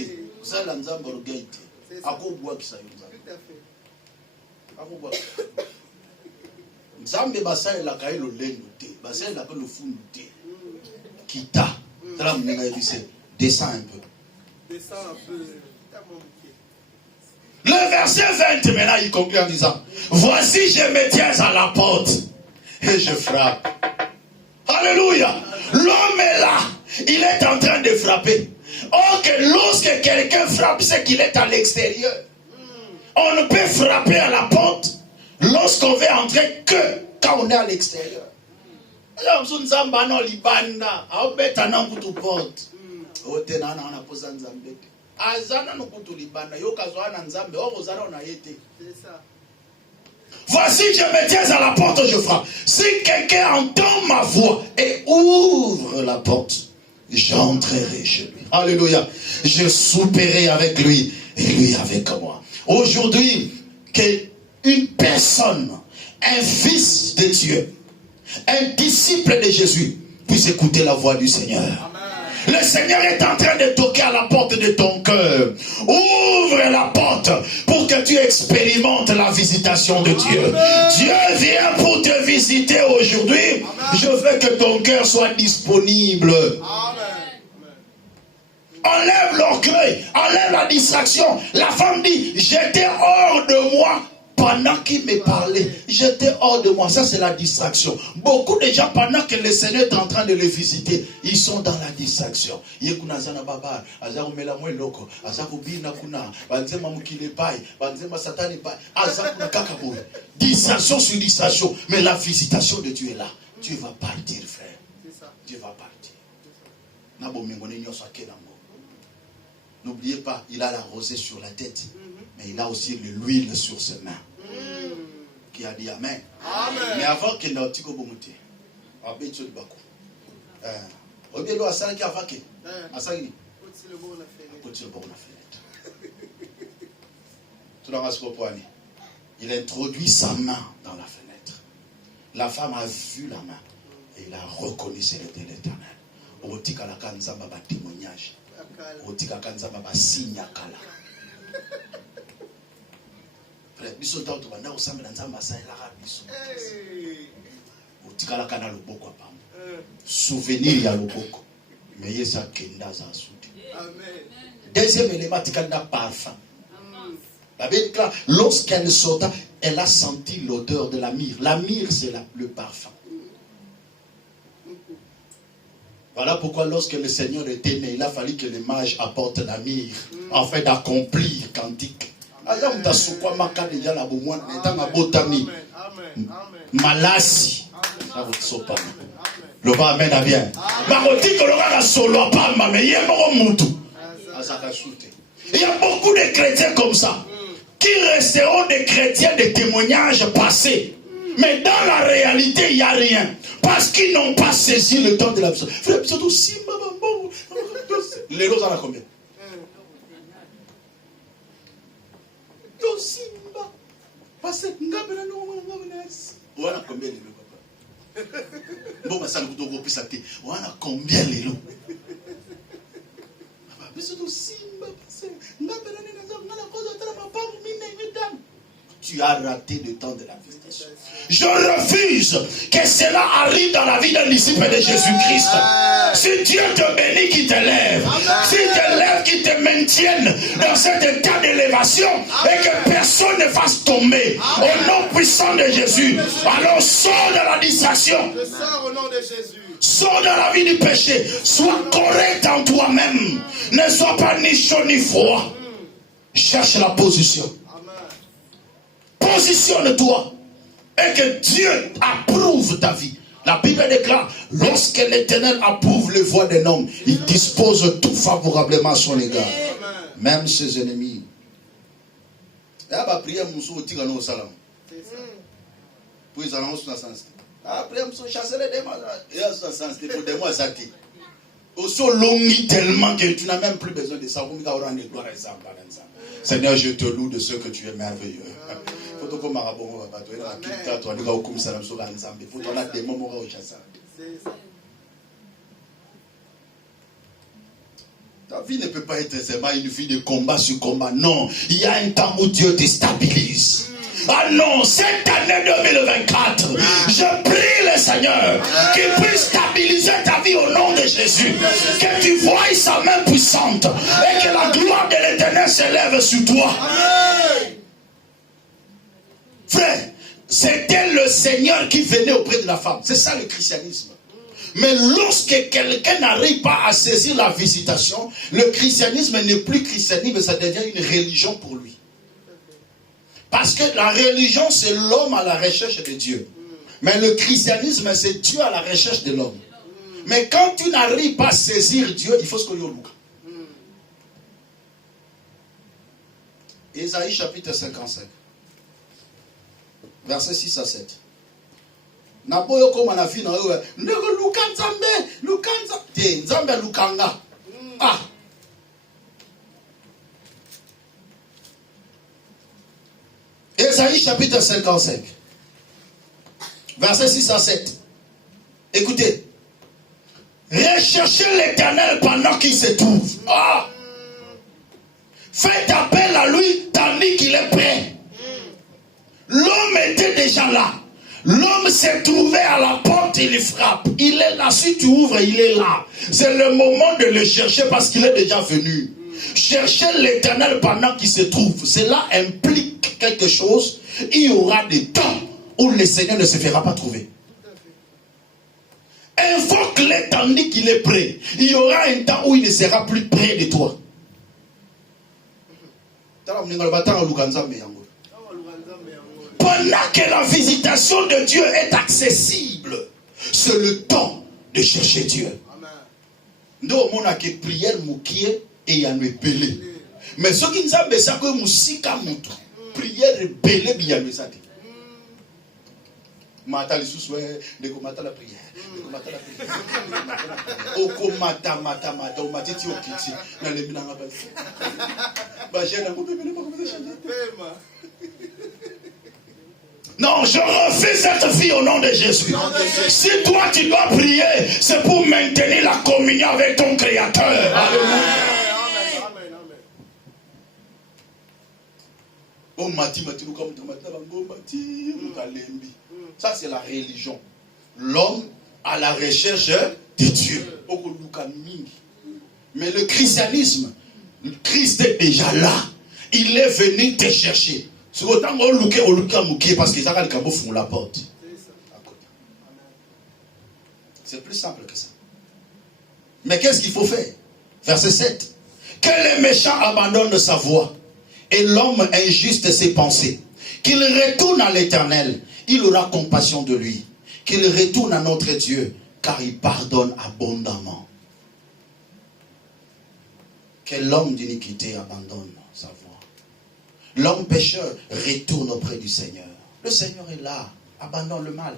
Ça la nzambe orgaite. Ako bois qui ça. Tout à fait. Ako bois. Nzambe basale la kaye lo lengo te, basale la kaye lo funu te. Kita, tala mnenga yebise, descends un peu. Descends un peu. Le verset 20 maintenant il conclut en disant, voici je me tiens à la porte et je frappe. Alléluia. L'homme est là, il est en train de frapper. Or que lorsque quelqu'un frappe, c'est qu'il est à l'extérieur. On ne peut frapper à la porte lorsqu'on veut entrer que quand on est à l'extérieur. Voici, je me tiens à la porte, je frappe. Si quelqu'un entend ma voix et ouvre la porte, j'entrerai chez lui. Alléluia. Je souperai avec lui et lui avec moi. Aujourd'hui, qu'une personne, un fils de Dieu, un disciple de Jésus puisse écouter la voix du Seigneur. Amen. Le Seigneur est en train de toquer à la porte de ton cœur. Ouvre la porte pour que tu expérimentes la visitation de Dieu. Amen. Dieu vient pour te visiter aujourd'hui. Amen. Je veux que ton cœur soit disponible. Amen. Enlève l'orgueil, enlève la distraction. La femme dit, j'étais hors de moi. Pendant qu'il me parlait, j'étais hors de moi. Ça, c'est la distraction. Beaucoup de gens, pendant que le Seigneur est en train de les visiter, ils sont dans la distraction. Distraction sur distraction. Mais la visitation de Dieu est là. Dieu va partir, frère. Dieu va partir. N'oubliez pas, il a la rosée sur la tête. Mais il a aussi l'huile sur ses mains. Qui a dit Amen. Amen. Mais avant qu'il n'ait pas bonté, Abetio de Bakou. Obielo a ça qui a vaqué. Asagini. Petit le bon la fenêtre. Tout dans ma il a introduit sa main dans la fenêtre. La femme a vu la main et il a reconnu c'était l'Éternel. Otika la kanza baba témoignage. Otika kanza baba signe kala. Souvenir ya loboko. Mais yesa kenda za soute. Deuxième élément, tikanda parfum. La Bible là, lorsqu'elle sorta, elle a senti l'odeur de la myrrhe. La myrrhe, c'est le parfum. Voilà pourquoi lorsque le Seigneur était né, il a fallu que les mages apportent la myrrhe afin d'accomplir cantique. Malasi. Le va amen à bien. Il y a beaucoup de chrétiens comme ça qui resteront des chrétiens de témoignages passés. Mais dans la réalité, il n'y a rien. Parce qu'ils n'ont pas saisi le temps de la vie. Frère, les roses en a combien? Simba. Parce que on a combien les lots, papa? Bon, ça nous doit plus sater. On a combien les lots? Mais c'est Simba. Tu as raté le temps de la visitation. Je refuse que cela arrive dans la vie d'un disciple de Jésus-Christ. Si Dieu te bénit, qu'il te lève. S'il te lève, qu'il te maintienne dans cet état d'élévation et que personne ne fasse tomber. Au nom puissant de Jésus. Alors sors de la distraction. Je sors au nom de Jésus. Sors de la vie du péché. Sois correct en toi-même. Ne sois pas ni chaud ni froid. Cherche la position. Positionne-toi. Et que Dieu approuve ta vie. La Bible déclare, lorsque l'Éternel approuve les voies d'un homme, il dispose tout favorablement à son égard. Même ses ennemis. Après, chasser les démons. Aussi longi tellement que tu n'as même plus besoin de ça. Seigneur, je te loue de ce que tu es merveilleux. Ta vie ne peut pas être seulement une vie de combat sur combat. Non, il y a un temps où Dieu te stabilise. Ah non, cette année 2024, Jésus. Que tu voies sa main puissante et que la gloire de l'Éternel s'élève sur toi. Frère, c'était le Seigneur qui venait auprès de la femme. C'est ça le christianisme. Mais lorsque quelqu'un n'arrive pas à saisir la visitation, le christianisme n'est plus christianisme, ça devient une religion pour lui. Parce que la religion, c'est l'homme à la recherche de Dieu. Mais le christianisme, c'est Dieu à la recherche de l'homme. Mais quand tu n'arrives pas à saisir Dieu, il faut ce que tu as. Ésaïe chapitre 55. Versets 6 à 7. Naboyo koma na fi na wewe ndeko lukanza te nzambe lukanga Ésaïe chapitre 55 verset 6 à 7. Écoutez, recherchez l'Éternel pendant qu'il se trouve. Faites appel à lui tandis qu'il est prêt. L'homme était déjà là. L'homme s'est trouvé à la porte, il frappe. Il est là, si tu ouvres, il est là. C'est le moment de le chercher parce qu'il est déjà venu. Cherchez l'Éternel pendant qu'il se trouve. Cela implique quelque chose. Il y aura des temps où le Seigneur ne se fera pas trouver. Invoque-le tandis qu'il est prêt. Il y aura un temps où il ne sera plus près de toi. Pendant que la visitation de Dieu est accessible, c'est le temps de chercher Dieu. Nous avons une prière et il y a une belé. Mais ce qui nous a besoin de musica prière belé bien nous a dit. Mata les sous de comata la prière, de comata la prière. Oko mata o matiti o kiti na le binanga ba. Ba j'ai na ko bébé pas comme ça. Non, je refuse cette fille au nom de Jésus. Si toi tu dois prier, c'est pour maintenir la communion avec ton Créateur. Alléluia. Ça c'est la religion. L'homme à la recherche de Dieu. Mais le christianisme, le Christ est déjà là. Il est venu te chercher. C'est autant parce qu'ils ont la porte. C'est plus simple que ça. Mais qu'est-ce qu'il faut faire? Verset 7. Que les méchants abandonnent sa voie et l'homme injuste ses pensées. Qu'il retourne à l'Éternel, il aura compassion de lui. Qu'il retourne à notre Dieu, car il pardonne abondamment. Que l'homme d'iniquité abandonne sa voie. L'homme pécheur retourne auprès du Seigneur. Le Seigneur est là. Abandonne le mal.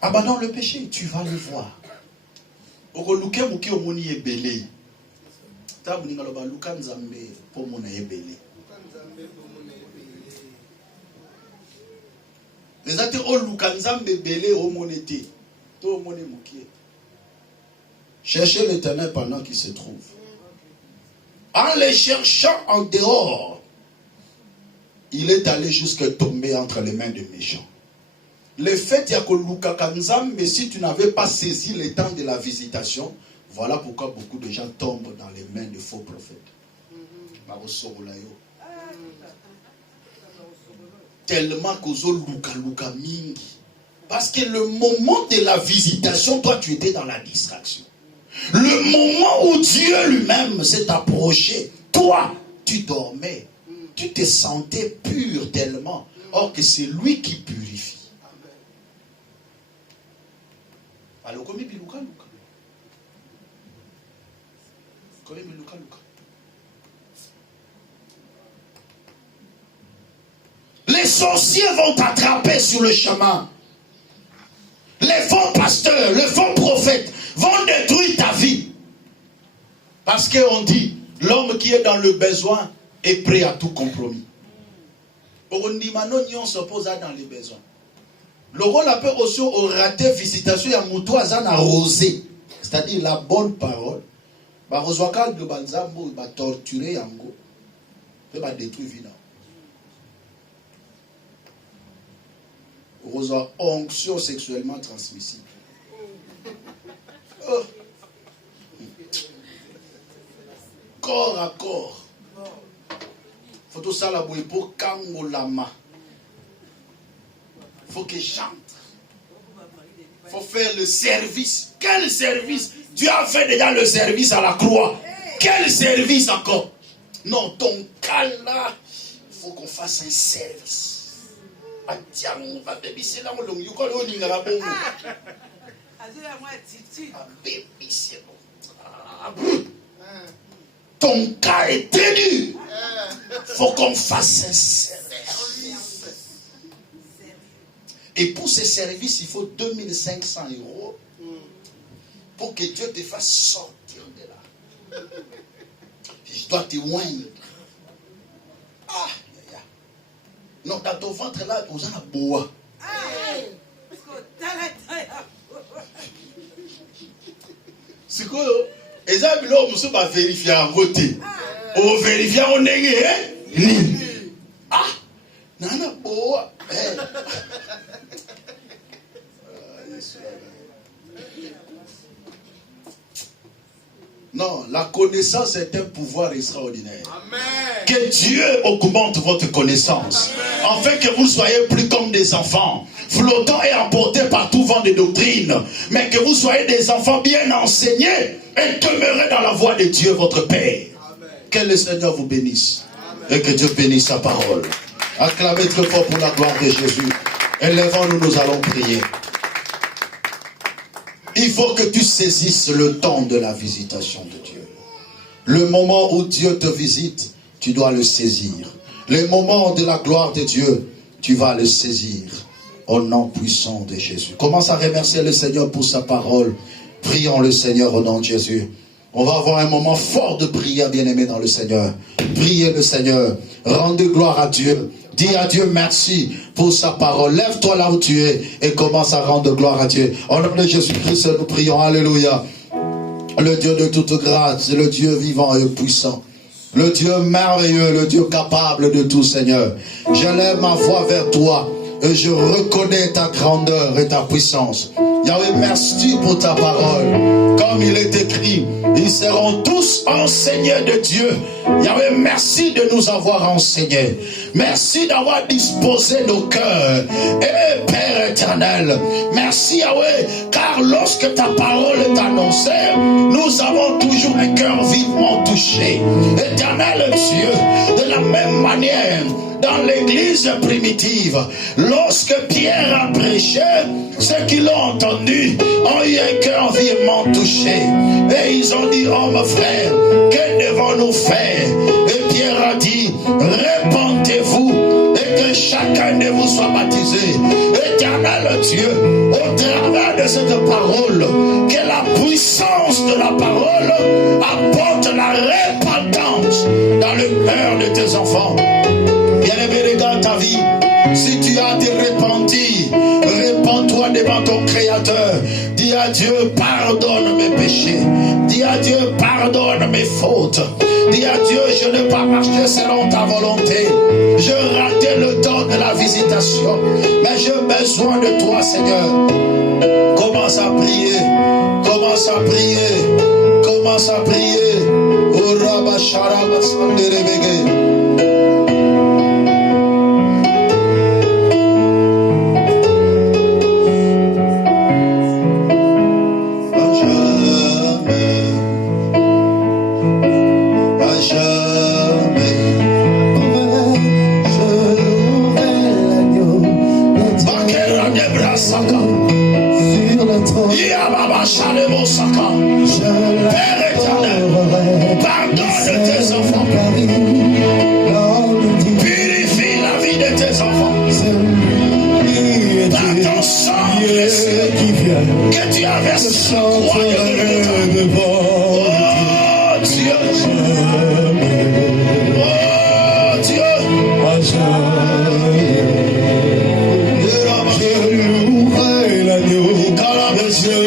Abandonne le péché. Tu vas le voir. Cherchez l'Éternel pendant qu'il se trouve. En les cherchant en dehors, il est allé jusqu'à tomber entre les mains des méchants. Le fait mais si tu n'avais pas saisi le temps de la visitation, voilà pourquoi beaucoup de gens tombent dans les mains de faux prophètes. Tellement que parce que le moment de la visitation, toi tu étais dans la distraction. Le moment où Dieu lui-même s'est approché, toi, tu dormais. Tu te sentais pur tellement. Or que c'est lui qui purifie. Alors, comme il dit, les sorciers vont t'attraper sur le chemin. Les faux pasteurs, les faux prophètes vont détruire ta vie. Parce qu'on dit, l'homme qui est dans le besoin est prêt à tout compromis. On s'oppose dans les besoins. Le rôle appelle aussi au raté visitation à Moutouazan à rosé. C'est-à-dire la bonne parole. Bah, Rosoakal de Banzambo, va torturer Yango. Il va détruire Vina. Rosoa onction sexuellement transmissible. corps à corps. Faut tout ça la bouille pour Kangolama. Faut qu'il chante. Faut faire le service. Quel service? Dieu a fait déjà le service à la croix. Quel service encore? Non, ton cas là, il faut qu'on fasse un service. Ton cas est tenu. Il faut qu'on fasse un service. Et pour ce service, il faut 2500 € pour que Dieu te fasse sortir de là. Je dois te oindre. Ah, non, dans ton ventre là, vous en avez bois. C'est quoi? Et ça, l'homme ne va vérifier en côté. On vérifie en négué. Ah, non, non, bois. Non, la connaissance est un pouvoir extraordinaire. Amen. Que Dieu augmente votre connaissance. Amen. Afin que vous soyez plus comme des enfants, flottants et emportés par tout vent de doctrine. Mais que vous soyez des enfants bien enseignés et demeurez dans la voie de Dieu, votre Père. Amen. Que le Seigneur vous bénisse. Amen. Et que Dieu bénisse sa parole. Acclamez très fort pour la gloire de Jésus. Élevons-nous, nous allons prier. Il faut que tu saisisses le temps de la visitation de Dieu. Le moment où Dieu te visite, tu dois le saisir. Le moment de la gloire de Dieu, tu vas le saisir. Au nom puissant de Jésus. Commence à remercier le Seigneur pour sa parole. Prions le Seigneur au nom de Jésus. On va avoir un moment fort de prière, bien-aimé dans le Seigneur. Priez le Seigneur. Rendez gloire à Dieu. Dis à Dieu merci pour sa parole. Lève-toi là où tu es et commence à rendre gloire à Dieu. Au nom de Jésus-Christ, nous prions. Alléluia. Le Dieu de toute grâce, le Dieu vivant et puissant. Le Dieu merveilleux, le Dieu capable de tout, Seigneur. Je lève ma voix vers toi et je reconnais ta grandeur et ta puissance. Yahweh, merci pour ta parole. Comme il est écrit, ils seront tous enseignés de Dieu. Yahweh, merci de nous avoir enseignés. Merci d'avoir disposé nos cœurs. Et Père éternel, merci Yahweh, car lorsque ta parole est annoncée, nous avons toujours un cœur vivement touché. Éternel Dieu, de la même manière, dans l'église primitive, lorsque Pierre a prêché, ceux qui l'ont entendu ont eu un cœur vivement touché. Et ils ont dit, oh mon frère, que devons-nous faire? Et Pierre a dit, répentez-vous et que chacun de vous soit baptisé. Éternel Dieu, au travers de cette parole, que la puissance de la parole apporte la repentance dans le cœur de tes enfants. Bien-aimé, regarde ta vie. Si tu as été repenti, répands-toi devant ton Créateur. Dis à Dieu, pardonne mes péchés. Dis à Dieu, pardonne mes fautes. Dis à Dieu, je n'ai pas marché selon ta volonté. Je ratais le temps de la visitation. Mais j'ai besoin de toi, Seigneur. Commence à prier. Commence à prier. Commence à prier. Oh, Rabba Sharaba Sanderebege. Père éternel, pardonne tes enfants, purifie la vie de tes enfants, par ton sang précieux que tu as versé sur la croix de Dieu. Oh Dieu, oh Dieu, je louerai l'agneau de Dieu.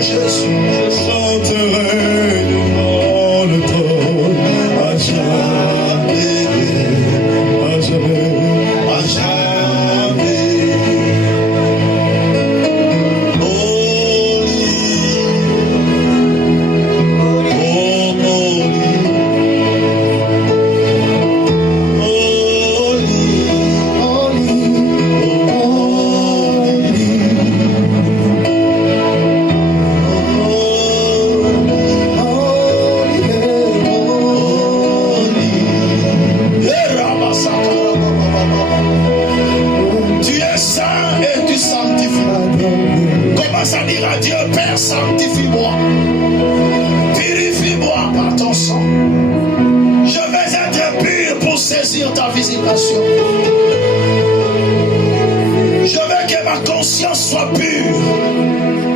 Je chanterai Commence à dire à Dieu, Père, sanctifie-moi. Purifie-moi par ton sang. Je vais être pur pour saisir ta visitation. Je veux que ma conscience soit pure.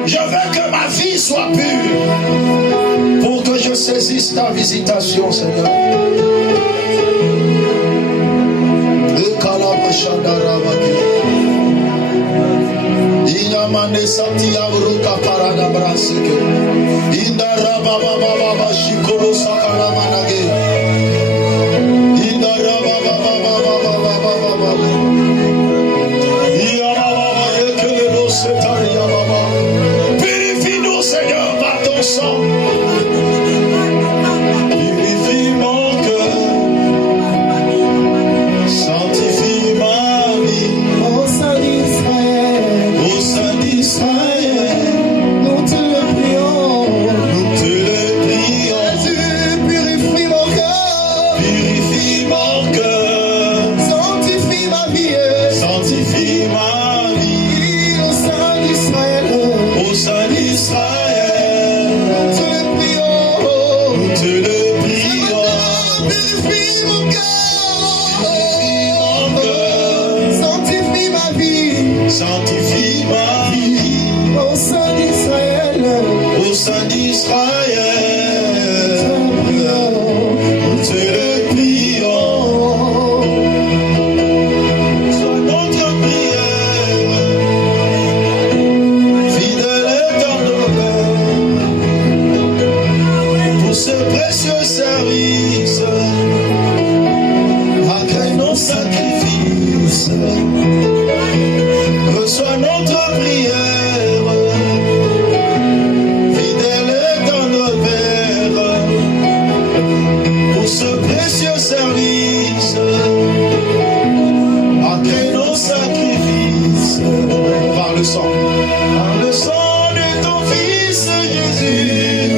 Je veux que ma vie soit pure. Pour que je saisisse ta visitation, Seigneur. Inamane sati abruka parada brasike. Indara baba baba shikolo sakala manage. Indara baba baba baba. Yamama yekele no setari yamama. Purifie-nous, Seigneur, par ton sang. Purifie mon cœur. Sanctifie ma vie. Au sein d'Israël, Au sein d'Israël, nous te le prions. nous te le prions. Jésus, purifie mon cœur. Purifie mon cœur. Sanctifie ma vie. Sanctifie ma vie. Au sein d'Israël, Au sein d'Israël, nous te le prions. nous te le prions. Purifie mon Purifie mon cœur. cœur. Sanctifie ma vie. Sanctifie ma vie. Au sein d'Israël, Au sein d'Israël, nous nous te le prions. Sois notre prière, fidèle et dans nos cœurs, pour ce précieux service, accueille nos sacrifices, reçois notre prière, fidèle et dans nos cœurs, pour ce précieux service, accueille nos sacrifices, par le sang de ton Fils Jésus,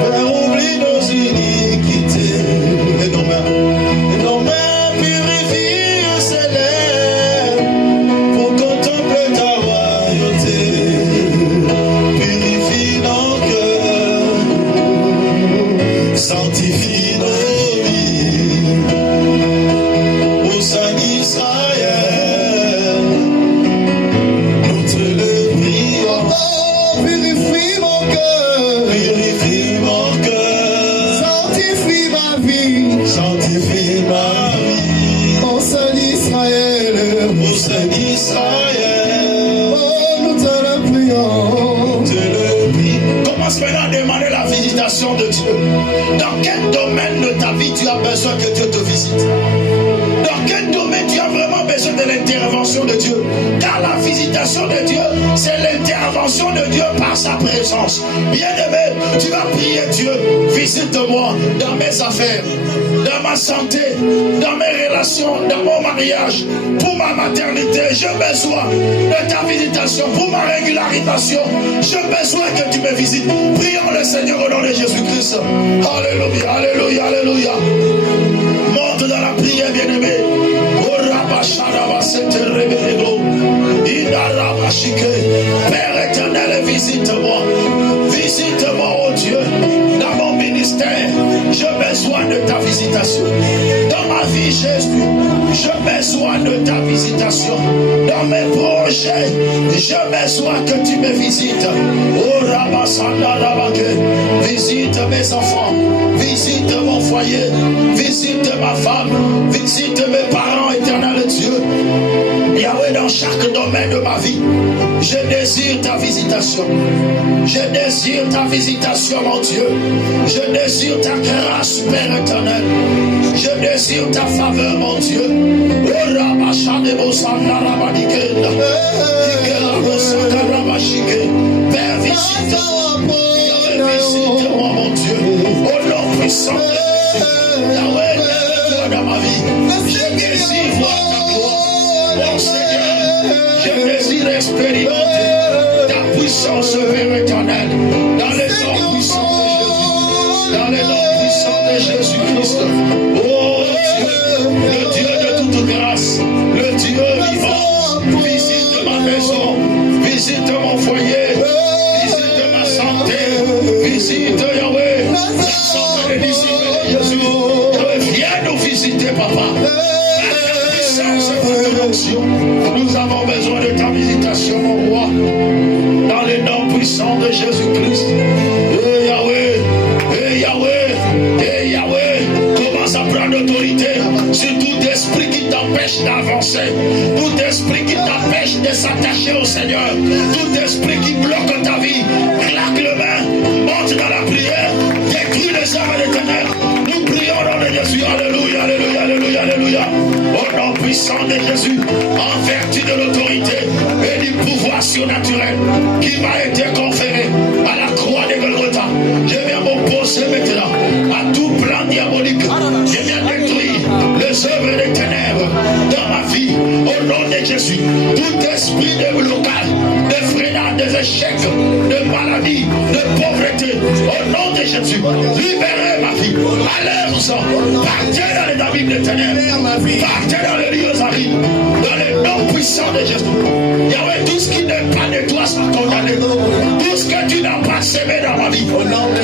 Père, oublie nos iniquités, et nos mains purifient ses lèvres, pour contempler ta royauté, purifie nos cœurs, sanctifie nos vies, au sein d'Israël, nous te le prions. Oh, purifie mon cœur. Purifie mon cœur, Sanctifie ma vie. sanctifie ma vie, Au sein d'Israël, au sein d'Israël, oh, nous te le prions. te le prie. Commence maintenant à demander la visitation de Dieu. Dans quel domaine de ta vie tu as besoin que Dieu te visite? Dans quel domaine tu as vraiment besoin de l'intervention de Dieu? Car la visitation de Dieu, c'est l'intervention de Dieu par sa présence. Bien-aimé, tu vas prier Dieu, visite-moi dans mes affaires, dans ma santé, dans mes relations, dans mon mariage, pour ma maternité. J'ai besoin de ta visitation, pour ma régularisation. J'ai besoin que tu me visites. Prions le Seigneur au nom de Jésus-Christ. Alléluia, alléluia, alléluia. Monte dans la prière, bien-aimé. Père éternel, visite-moi. Visite-moi, oh Dieu. Dans mon ministère, j'ai besoin de ta visitation. Dans ma vie, Jésus, j'ai besoin de ta visitation. Dans mes projets, j'ai besoin que tu me visites. Oh Rabasanda Rabake, visite mes enfants, visite mon foyer, visite ma femme, visite mes parents, éternel Dieu. Yahweh, dans chaque domaine de ma vie, je désire ta visitation. Je désire ta visitation, mon Dieu. Je désire ta grâce, Père éternel. Je désire ta faveur, mon Dieu. Père, visite-moi. Visite-moi, mon Dieu. Au nom puissant de Jésus. Yahweh, lève-toi dans ma vie. Je désire voir ta gloire. Mon Seigneur, je désire expérimenter ta puissance, Père éternel. Dans les noms puissants de Jésus. Dans les noms puissants de Jésus-Christ. Oh Dieu, le Dieu de toute grâce, le Dieu vivant, visite ma maison, visite mon foyer. esprit qui t'empêche de s'attacher au Seigneur, tout esprit qui bloque ta vie, claque le main, monte dans la prière, détruis les œuvres des ténèbres. Nous prions au nom de Jésus. Alléluia, alléluia, alléluia, alléluia. Au nom puissant de Jésus, en vertu de l'autorité et du pouvoir surnaturel qui m'a été conféré à la croix de Golgotha, je viens m'opposer maintenant à tout plan diabolique. Je viens détruire les œuvres des ténèbres dans ma vie. Au nom de Jésus, tout esprit de blocage, de freinade, des échecs, de maladie, de pauvreté, au nom de Jésus, libérez ma vie. Allez-vous-en, partez dans les abîmes des ténèbres, partez dans les lieux arides, dans le nom puissant de Jésus. Yahweh, tout ce qui n'est pas de toi soit condamné. Tout ce que tu n'as pas sémé dans ma vie,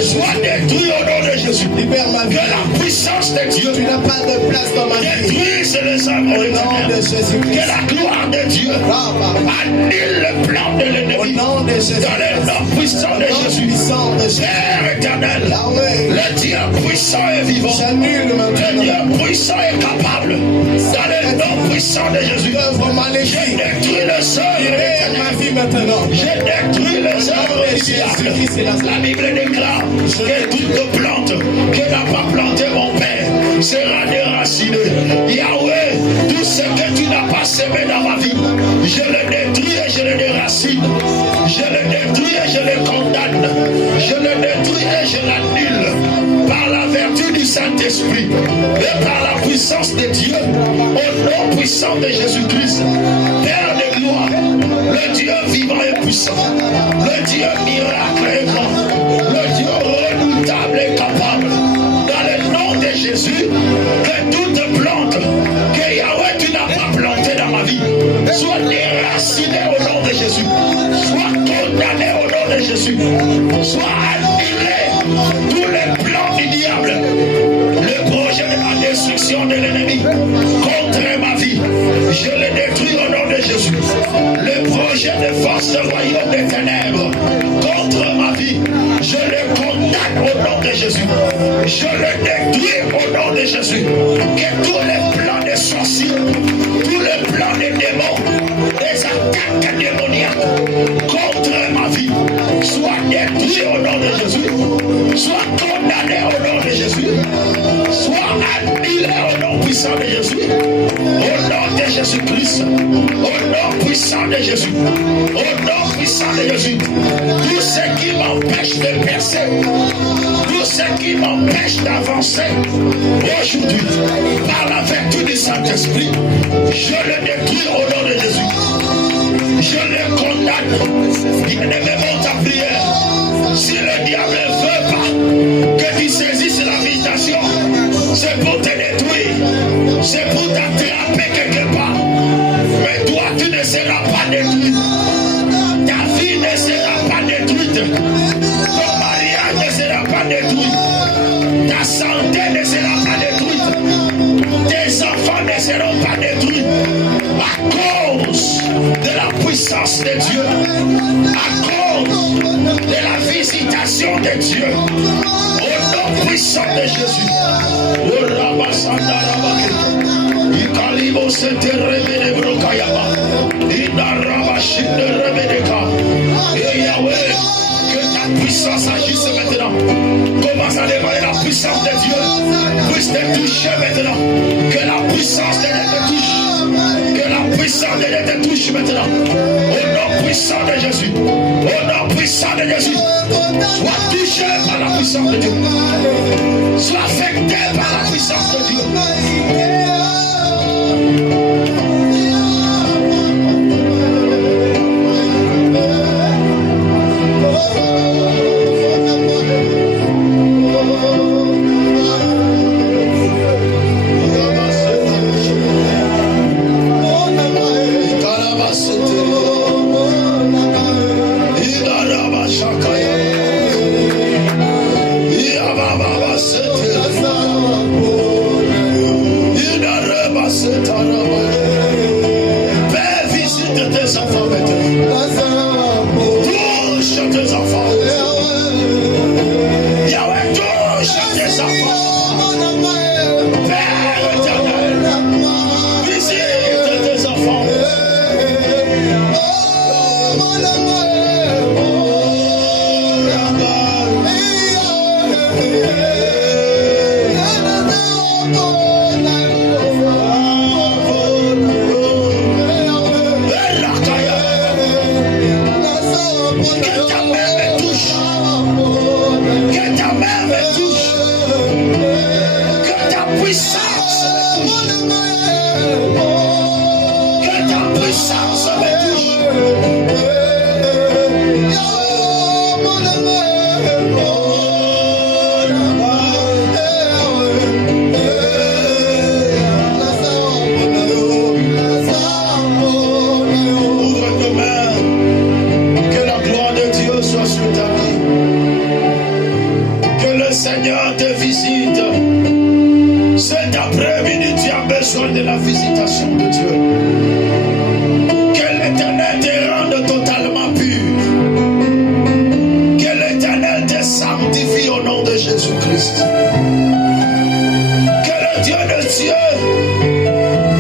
soit détruit au nom de Jésus. Libère ma vie. Que la puissance de Dieu, Tu n'as pas de place dans ma vie. détruise les œuvres Au des nom de ténèbres. Jésus-Christ. Que la gloire de Dieu annule le plan de Au l'ennemi. nom de Jésus. Dans le nom puissant de Jésus. Puissant de Jésus. Père éternel, Yahweh. le Dieu puissant et vivant, J'annule le maintenant. Dieu puissant et capable, dans le nom puissant de Jésus, Œuvre je maléfique. détruis les œuvres des Libère ma ténèbres. vie maintenant. Je détruis les œuvres du diable. La Bible déclare que toute plante que n'a pas planté mon Père sera déracinée. Yahweh, tout ce que tu n'as pas semé dans ma vie, je le détruis et je le déracine. Je le détruis et je le condamne. Je le détruis et je l'annule par la vertu du Saint-Esprit et par la puissance de Dieu, au nom puissant de Jésus-Christ, Père de gloire, le Dieu vivant et puissant, le Dieu miracle et grand, le Dieu redoutable et capable, dans le nom de Jésus, que toute plante que Yahweh tu n'as pas plantée dans ma vie soit déracinée au nom de Jésus, soit condamnée au nom de Jésus, soit annulée tous les plans du diable, le projet de la destruction de l'ennemi contre ma vie, je le détruis au nom de Jésus. Le projet de force de royaume des ténèbres contre ma vie, je le condamne au nom de Jésus. Je le détruis au nom de Jésus. Que tous les plans des sorciers, tous les plans des démons, des attaques démoniaques contre ma vie soient détruits au nom de Jésus, soient condamnés au nom de Jésus, soient annulés au nom puissant de Jésus, au nom de Jésus-Christ, au nom puissant de Jésus, au nom puissant de Jésus. Tout ce qui m'empêche de percer, tout ce qui m'empêche d'avancer, aujourd'hui, par la vertu du Saint-Esprit, je le détruis au nom de Jésus. Je le condamne. Bien-aimé, mon ta prière. Si le diable ne veut pas que tu saisisses la visitation, c'est pour te détruire, c'est pour t'attraper quelque part. Mais toi, tu ne seras pas détruit. Ta vie ne sera pas détruite. Ton mariage ne sera pas détruit. Ta santé ne sera pas détruite. Tes enfants ne seront pas détruits. À cause de la puissance de Dieu, à cause de la visitation de Dieu, au nom puissant de Jésus. Oh Rabasanda Rabake, Ikalibo Sete Rebede Brokayaba, Ina Rabashinde Rebedeka. Et Yahweh, que ta puissance agisse maintenant. Commence à demander la puissance de Dieu, puisse te toucher maintenant. Que la puissance de Dieu te touche. Que la puissance de Dieu te touche maintenant. Au nom puissant de Jésus. Au nom puissant de Jésus. Sois touché par la puissance de Dieu. Sois affecté par la puissance de Dieu. Ina reba setara puissance me touche. Ouvre tes mains. Que la gloire de Dieu soit sur ta vie. Que le Seigneur te visite. Cet après-midi, tu as besoin de la visitation de Dieu. Que l'Éternel te rende totalement pur. Que l'Éternel te sanctifie au nom de Jésus-Christ. Que le Dieu de Dieu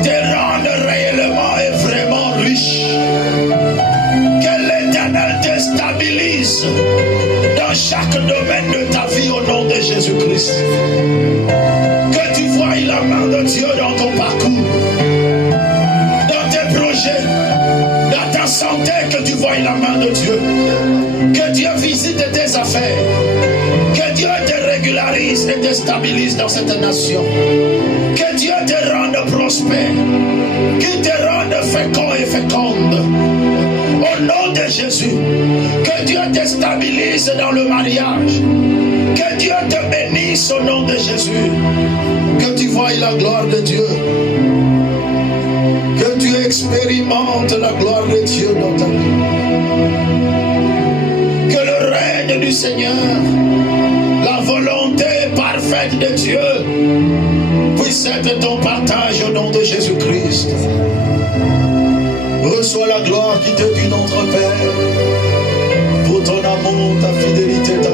te rende réellement et vraiment riche. Que l'Éternel te stabilise dans chaque domaine de ta vie au nom de Jésus-Christ. Que tu vois la main de Dieu dans ton parcours, dans tes projets, dans ta santé, que tu vois la main de Dieu. Que Dieu visite tes affaires. Que Dieu te régularise et te stabilise dans cette nation. Que Dieu te rende prospère. Qu'il te rende fécond et féconde. Au nom de Jésus. Que Dieu te stabilise dans le mariage. Que Dieu te bénisse au nom de Jésus. Que tu voies la gloire de Dieu. Que tu expérimentes la gloire de Dieu dans ta vie. Que le règne du Seigneur, la volonté parfaite de Dieu puisse être ton partage au nom de Jésus-Christ. Reçois la gloire qui te due notre Père pour ton amour, ta fidélité, ta